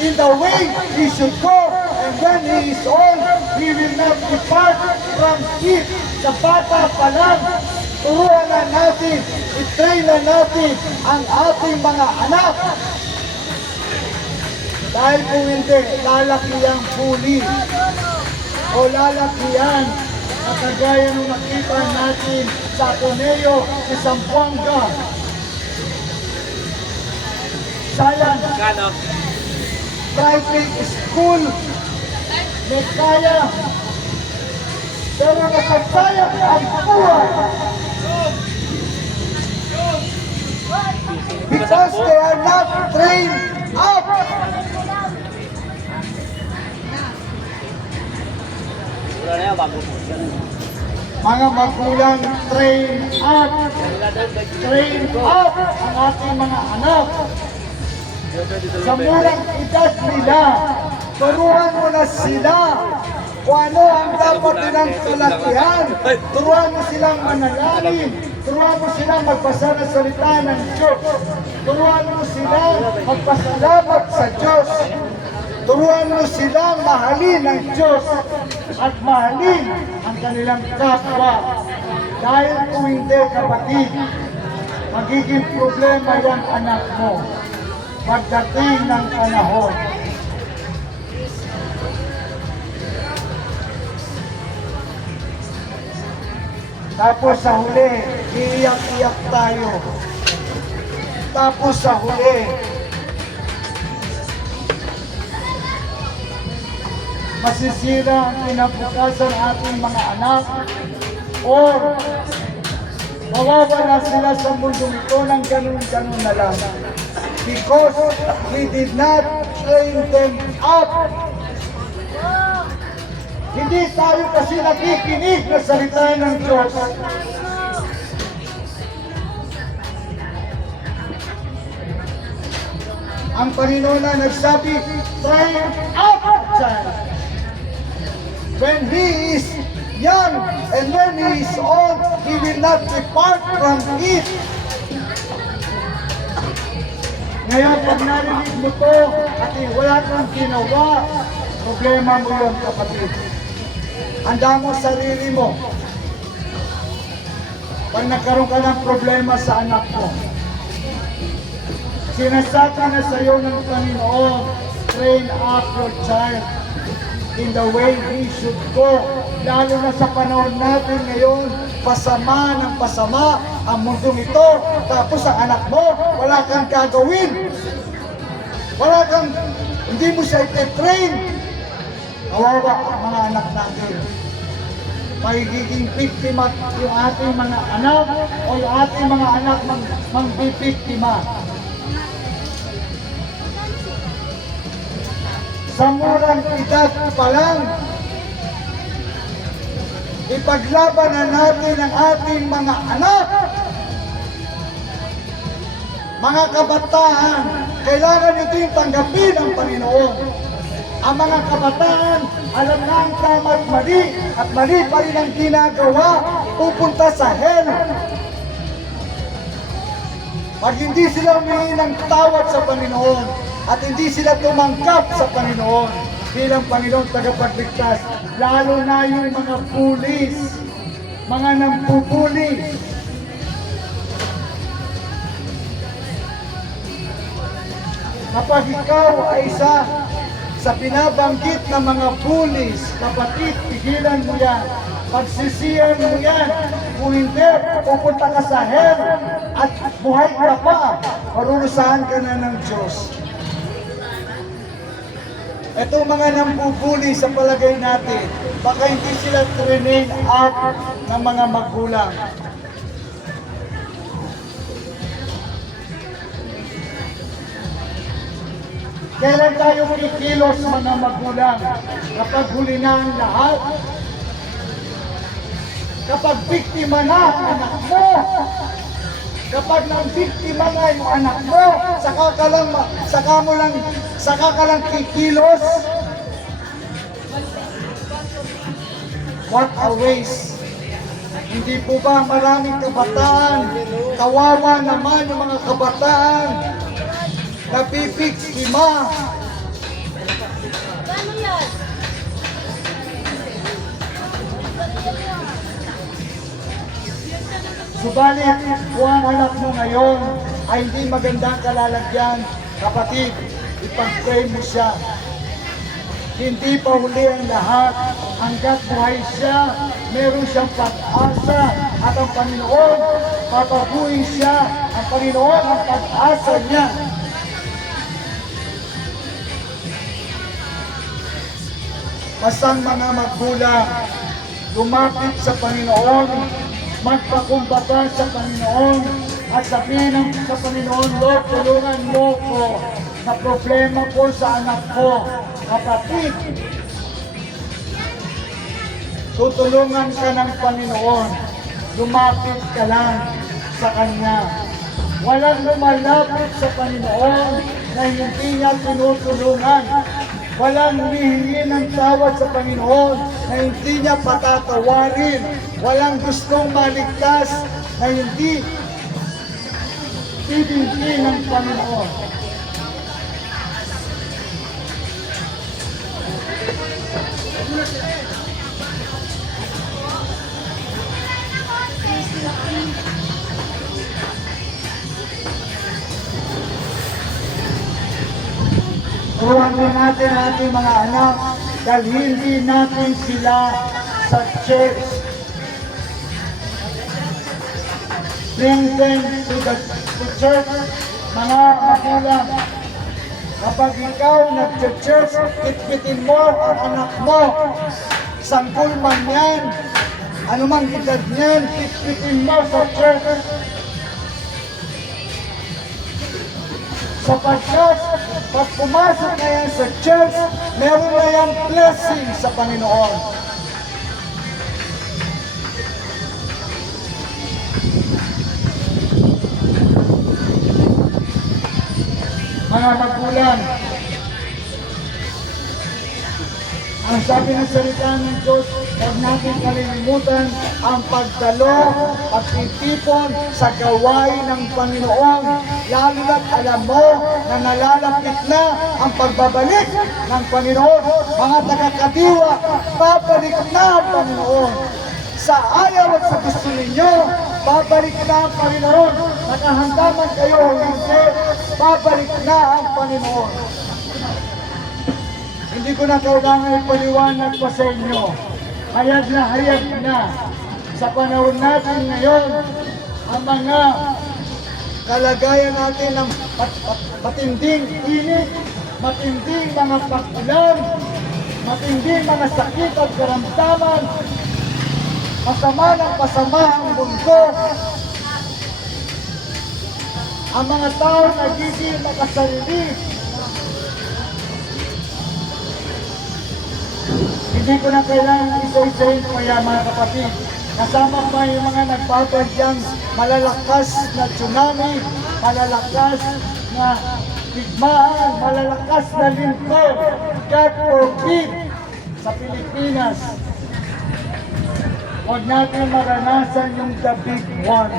in the way he should go, and when he is old, he will not depart from it. Sa bata pa lang, turuan na natin, i-train na natin ang ating mga anak. Dahil kung hindi, lalaki ang bully o lalaki yan na kagaya nung nakita natin sa Ateneo sa Zamboanga. Sayang, private school, may kaya, pero nasasayang ang buhay. Because they are not trained up. Mga magulang, train up. Train up ang ating mga anak. Sa murang edad nila, turuan mo na sila kung ano ang dapat nilang kalakihan. Turuan mo silang manalangin. Turuan mo silang magbasa ng salita ng Diyos. Turuan mo silang magpasalamat sa Diyos. Turuan mo silang mahalin ang Diyos at mahalin ang kanilang kapwa. Dahil kung hindi, kapatid, magiging problema yung anak mo pagdating ng panahon. Tapos sa huli, iiyak-iyak tayo. Tapos sa huli, masisira ang kinabukasan ng ating mga anak or mawawala sila sa mundo ito ng ganun-ganun na lang. Because we did not train them up. Hindi tayo kasi nakikinig na salita ng Diyos. Ang Panginoon na nagsabi, train up a child. When he is young and when he is old, he will not depart from it. Ngayon, pag narinig mo to at wala kang ginawa, problema mo yun, kapatid. Handa mo sarili mo. Pag nagkaroon ka ng problema sa anak mo, sinasabi na sa iyo ng Panginoon, train up your child in the way he should go. Lalo na sa panahon natin ngayon, pasama ng pasama ang mundong ito. Tapos ang anak mo, wala kang gagawin. Hindi mo siya ite-train. Kawawa ang mga anak natin. Magiging biktima yung ating mga anak o yung ating mga anak mangbibiktima. Sa murang edad pa lang, ipaglaban na natin ang ating mga anak. Mga kabataan, kailangan nyo din tanggapin ang Panginoon. Ang mga kabataan, alam na ang tama at mali pa rin ang ginagawa, pupunta sa hell. Pag hindi sila humingi ng tawad sa Panginoon at hindi sila tumanggap sa Panginoon bilang Panginoon tagapagligtas, lalo na yung mga pulis, mga nampupuli, Kapag ikaw ay isa sa binabanggit na mga bullies, kapatid, pigilan mo yan. Pagsisiyan mo yan. Kung hindi, pupunta ka sa hell at buhay ka pa. Parurusahan ka na ng Diyos. Ito mga nambubuli sa palagay natin, baka hindi sila train out ng mga magulang. Kailan tayo kikilos mga magulang? Kapag huli na ang lahat? Kapag biktima na ang anak mo? Kapag nang biktima na yung anak mo, saka ka lang kikilos? What a waste! Hindi po ba maraming kabataan? Kawawa naman yung mga kabataan. Nabibiktima. Subalit, kung ang anak mo ngayon ay hindi magandang kalalagyan, kapatid, ipag-pray mo siya. Hindi pa huli ang lahat. Hanggat buhay siya, meron siyang pag-asa at ang Panginoon, papabuhin siya. Ang Panginoon ang pag-asa niya. Masang mga magulang, lumapit sa Panginoon, magpakumbaba sa Panginoon, at sabihin sa Panginoon, Lord, tulungan mo ko sa problema ko sa anak ko. Kapatid, tutulungan ka ng Panginoon, lumapit ka lang sa Kanya. Walang lumalapit sa Panginoon na hindi niya tinutulungan. Walang humihingi ng tawad sa Panginoon na hindi niya patatawarin. Walang gustong maligtas na hindi bibigay ng Panginoon. Turuan din natin ang ating mga anak, dalhin din natin sila sa church. Bring them to church, mga magulang. Kapag ikaw nag-church, kitkitin mo ang anak mo. Sanggol man yan, anumang edad niyan, kitkitin mo sa church. Sapagkat pag pumasok na yan sa church, meron na yung blessing sa Panginoon. Mga magulang, ang sabi ng salita ng Diyos, huwag natin kalilimutan ang pagdalo, pagtitipon sa gawain ng Panginoon. Lalo na't alam mo na nalalapit na ang pagbabalik ng Panginoon. Mga taga-kadiwa, babalik na ang Panginoon. Sa ayaw at sa gusto ninyo, babalik na ang Panginoon. Nakahanda man kayo o hindi, babalik na ang Panginoon. Hindi ko na kailangan ipaliwanag pa sa inyo. Hayag na sa panahon natin ngayon ang mga kalagayan natin ng matinding init, matinding mga pag-ulan, matinding mga sakit at karamdaman, masama ng pasama ang mundo. Ang mga tao nagiging makasarili. Hindi ko na kailangan isa-isahin kaya mga kapatid. Kasama pa yung mga nagpapadyang malalakas na tsunami, malalakas na bigmaan, malalakas na lindol. God forbid sa Pilipinas. Huwag natin maranasan yung the big one.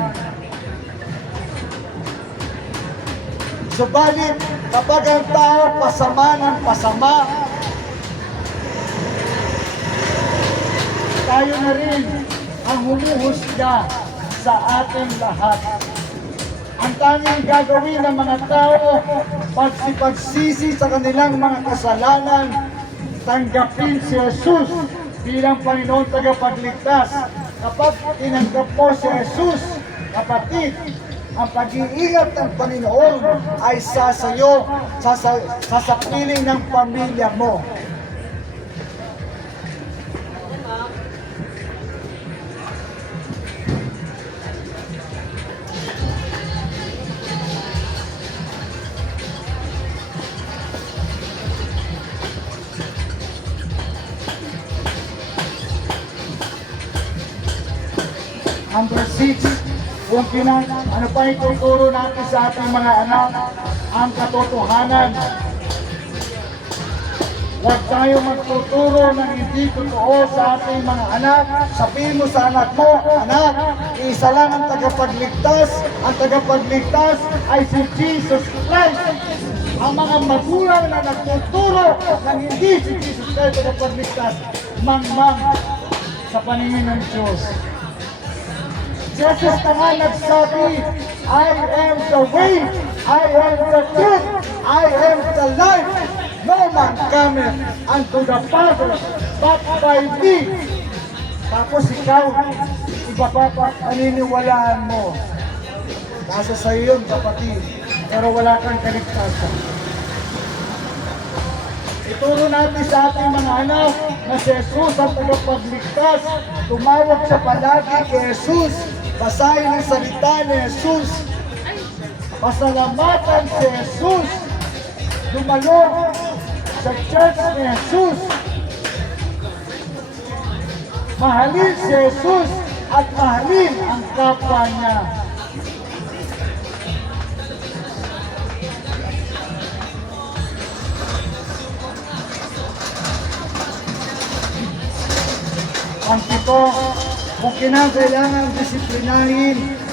Subalit, kapag ang tao pasama ng pasama, tayo na rin ang humuhusga sa ating lahat. Ang tanging gagawin ng mga tao, pagsipagsisi sa kanilang mga kasalanan, tanggapin si Jesus bilang Panginoon tagapagligtas. Kapag tinanggap mo si Jesus, kapatid, ang pag-iingat ng Panginoon ay sa sayo, sa piling ng pamilya mo. Number 6, ano pa ituturo natin sa ating mga anak? Ang katotohanan. Huwag tayo magtuturo ng hindi totoo sa ating mga anak. Sabihin mo sa anak mo, anak, isa lang ang tagapagligtas. Ang tagapagligtas ay si Jesus Christ. Ang mga magulang na nagtuturo ng hindi si Jesus Christ tagapagligtas, mangmang sa paningin ng Diyos. Jesus na nga nagsabi, I am the way, I am the truth, I am the life. No man cometh unto the Father but by me. Tapos ikaw, paniniwalaan mo. Nasa sa iyo, kapatid, pero wala kang kaligtasan. Ituro natin sa ating mga anak na si Jesus ang tagapagligtas. Tumawag siya palagi kay Jesus. Basahin ang salita ni Jesus. Pasalamatan si Jesus. Dumalo sa church ni Jesus. Mahalin si Jesus at mahalin ang kapwa niya. Ang ito, kung kinakailangan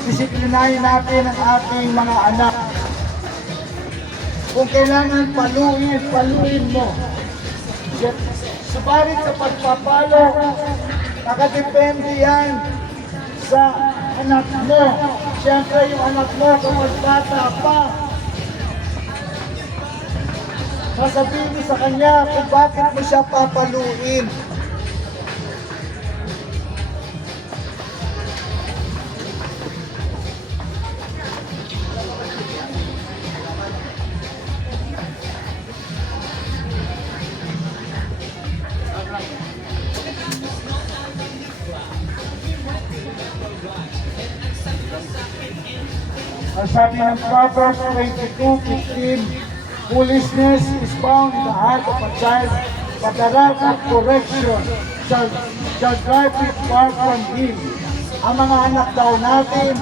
disiplinahin natin ang ating mga anak. Kung kailangan paluin mo. Subalit sa pagpapalo, nakadepende yan sa anak mo. Siyempre yung anak mo kapag bata pa, sasabihin mo sa kanya kung bakit mo siya papaluin. Ang sabi ng Proverbs 22:15, foolishness is found in the heart of a child, but the rod of correction shall drive it far from him. Ang mga anak daw natin,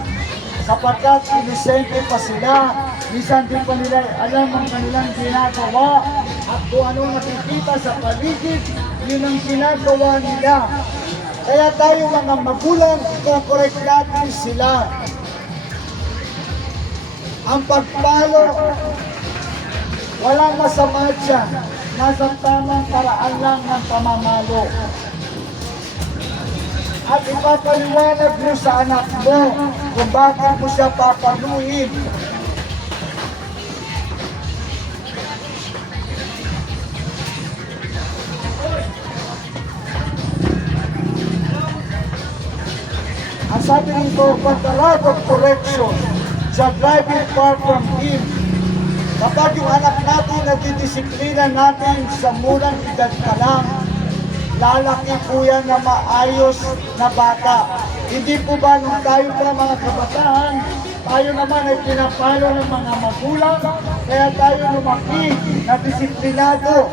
sapagkat inisente pa sila, minsan di pa nila alam ang kanilang ginagawa, at kung anong nakikita sa paligid, yun ang ginagawa nila. Kaya tayo mga magulang, iko-correct natin sila. Ang pagpalo, walang masama dyan. Nasa tamang paraan lang ng pamamalo. At ipapaliwanag mo sa anak mo kung bakit mo siya papaluin. Ang sabi nito, but the rod of correction shall drive it far from him. Kapag yung anak natin natidisiplina natin sa murang edad ka lang, lalaki po yan na maayos na bata. Hindi po ba nung tayo pa mga kabataan, tayo naman ay pinapalo ng mga magulang, kaya tayo lumaki na disiplinado.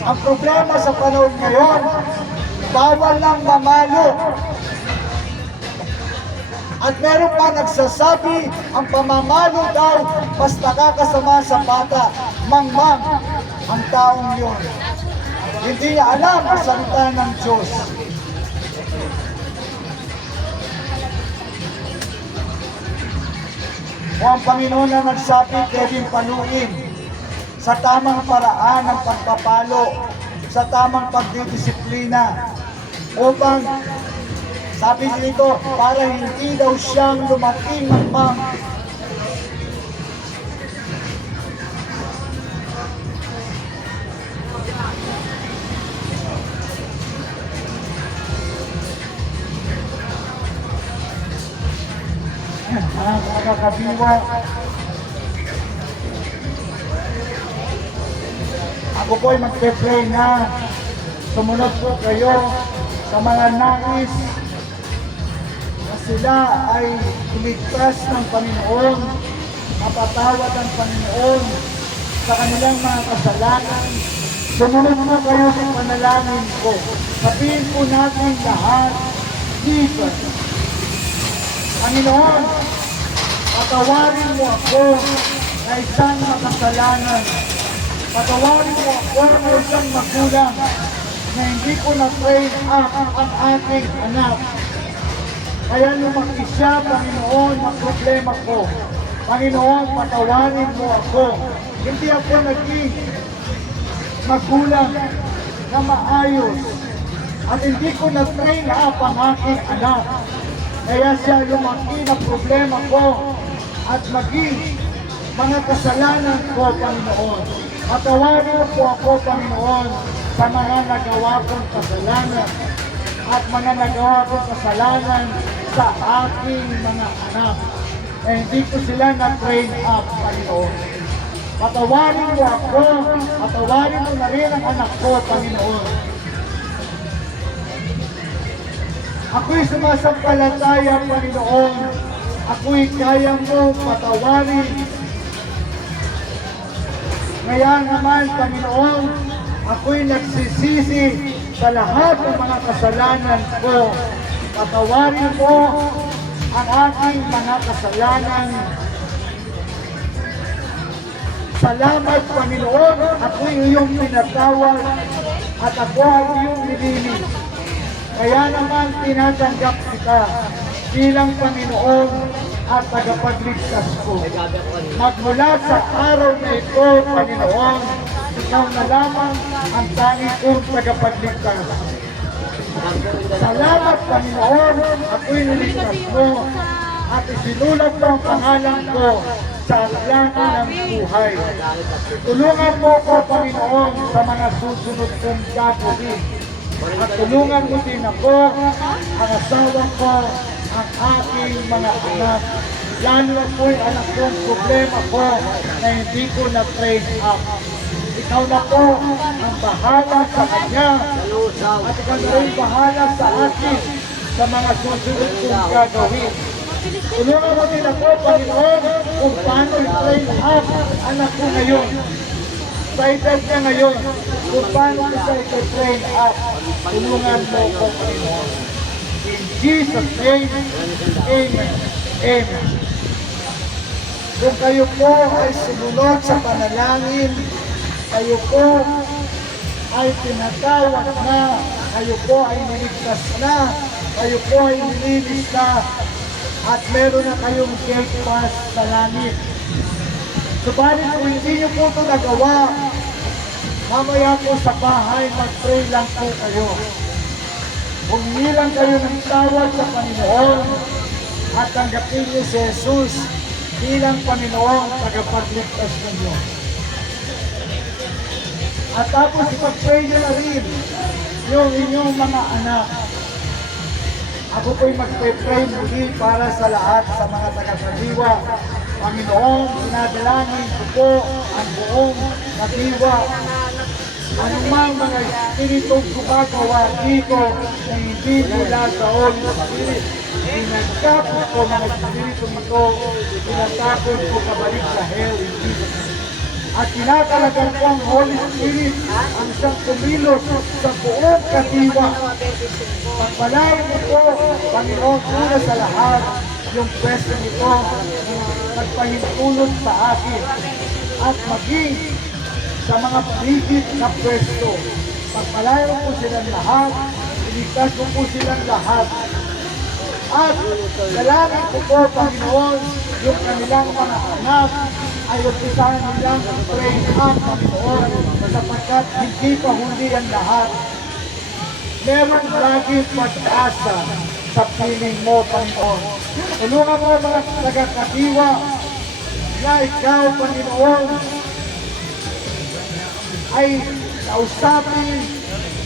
Ang problema sa panahon ngayon, bawal lang mamalo. At meron pa nagsasabi, ang pamamalo daw, mas nakakasama sa bata. Mangmang ang taong yun. Hindi niya alam ang salita ng Diyos. O ang Panginoon na nagsabi, pwedeng paluin sa tamang paraan ng pagpapalo, sa tamang pagdidisiplina, upang sabi nito, para hindi daw siyang lumaking mangmang. mga taga-kabiwa. Ako po ay magpe-pray na sumunod po kayo sa mga nais na sila ay iligtas ng Panginoon, mapatawad ng Panginoon sa kanilang mga kasalanan. Sumunod po kayo sa panalangin ko. Sabihin po natin lahat, Jesus, Panginoon, patawarin mo ako na isang makasalanan. Patawarin mo ako na isang magulang na hindi ko na-train up ang aking anak. Kaya lumaki siya, Panginoon, ang problema ko. Panginoon, patawarin mo ako. Hindi ako naging magulang na maayos at hindi ko na-train up ang aking anak. Kaya siya lumaki na problema ko at maging mga kasalanan ko, Panginoon. Patawarin mo po ako, Panginoon, sa mga nagawa kong kasalanan at mga nagawa kong kasalanan sa aking mga anak. Eh, hindi ko sila na-train up, Panginoon. Patawarin mo ako, patawarin mo na rin ang anak ko, Panginoon. Ako'y sumasampalataya, Panginoon. Ako'y kaya mo patawarin. Ngayon naman, Panginoon, ako'y nagsisisi sa lahat ng mga kasalanan ko. Patawarin mo ang aking mga kasalanan. Salamat, Panginoon, ako'y iyong pinatawad at ako ay iyong nilinis. Kaya naman tinatanggap kita bilang Panginoon at tagapagligtas ko. Magmula sa araw na ito, Panginoon, ikaw na lamang ang tanging kong tagapagligtas. Salamat, Panginoon, ako'y niligtas mo at isinulat mo ang pangalan ko sa aklangan ng buhay. Tulungan mo ko, Panginoon, sa mga susunod kong gagawin. At tulungan mo din ako, ang asawa ko, ang aking mga anak. Lalo ako'y anak kong problema ko na hindi ko na-train up. Ikaw na po ang bahala sa kanya at ikaw na rin bahala sa akin sa mga susunod kong gagawin. Tulungan mo din ako, Panginoon, kung paano i-train up anak ko ngayon. Sa edad niya ngayon, kung paano ko siya i-train up. Tulungan mo ko, Panginoon. In Jesus' name, Amen. Amen. Kung kayo po ay sumunod sa panalangin, kayo po ay tinatawag na, kayo po ay niligtas na, kayo po ay nililis na, at meron na kayong gate pass sa langit. Subalit kung hindi nyo po ito nagawa, mamaya po sa bahay, mag-pray lang po kayo. Humingi lang kayo ng tawad sa Panginoon at tanggapin niyo si Jesus bilang Panginoon tagapagligtas ninyo. At tapos ipag-pray nyo na rin yung inyong mga anak. Ako po'y mag-pray muli para sa lahat sa mga taga-Kadiwa. Panginoon, sinadalangin ko po ang buong Kadiwa. Anumang mga espiritong gumagawa dito na hindi mula sa Holy Spirit. Pinagkapos ko mga espiritong ito, pinagkapos ko kabalik sa hell in Jesus' name. At tinatalagan ko ang Holy Spirit ang siyang kumilos sa buong Kadiwa. Pagpalain mo po, Panginoon, una sa lahat, yung pwesto nito na nagpahintulot sa akin at maging sa mga paligid na pwesto. Pagpalain mo po silang lahat, iligtas mo po silang lahat. At dalangin ko po, Panginoon, yung kanilang mga anak ay umpisahan nilang pray up, Panginoon, sapagkat hindi pa huli ang lahat. Meron laging pag-asa sa piling mo, Panginoon. Tulungan mo mga taga-Kadiwa na ikaw, Panginoon, ay kausapin,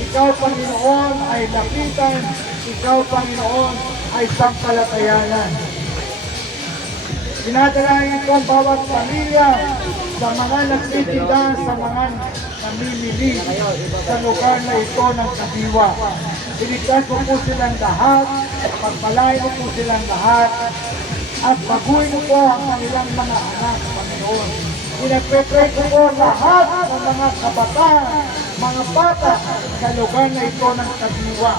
ikaw, Panginoon, ay lapitan, ikaw, Panginoon, ay sampalatayanan. Dinadalayan ko ang bawat pamilya sa mga nagtitinda, sa mga namimili sa lugar na ito ng Kadiwa. Iligtas mo po silang lahat, pagpalain mo po silang lahat, at baguhin mo po ang kanilang mga anak, Panginoon. Pinagpe-pray ko po lahat ng mga kabataan, mga bata sa lugar na ito ng Kadiwa.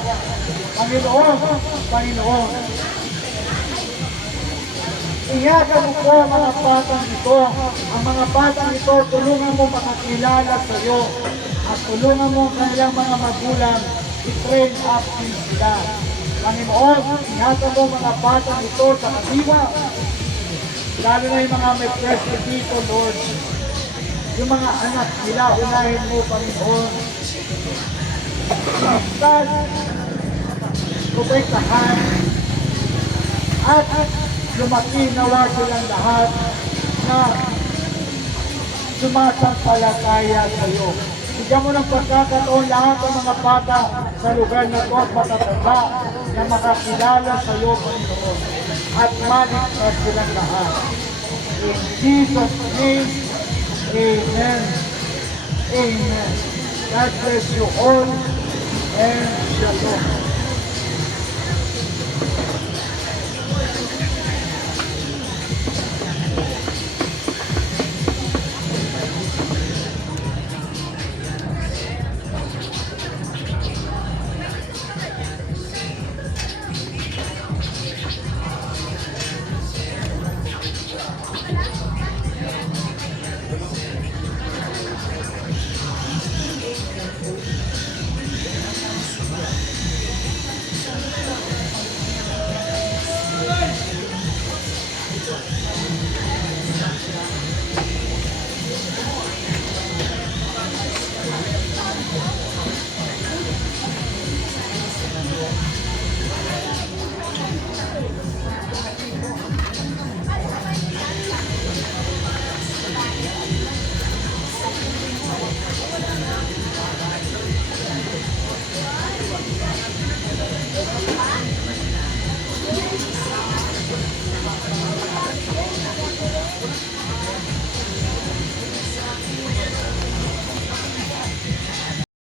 Panginoon, Panginoon, ingatan mo po ang mga batang ito. Ang mga batang ito, tulungan mo makakilala sa iyo at tulungan mo ang kanilang mga magulang i-train up din sila. Panginoon, ingatan mo mga batang ito sa Kadiwa. Lalo na yung mga may pressure dito, Lord. Yung mga anak nila, unahin mo, Panginoon. Iligtas, protektahan, at lumaki nawa silang lahat na sumasampalataya sa iyo. Bigyan mo ng pagkakataon lahat ng mga bata sa lugar na ito at matatanda na makakilala sa iyo, Panginoon, at maligtas silang lahat. In Jesus' name, Amen. Amen. God bless you all and Shalom.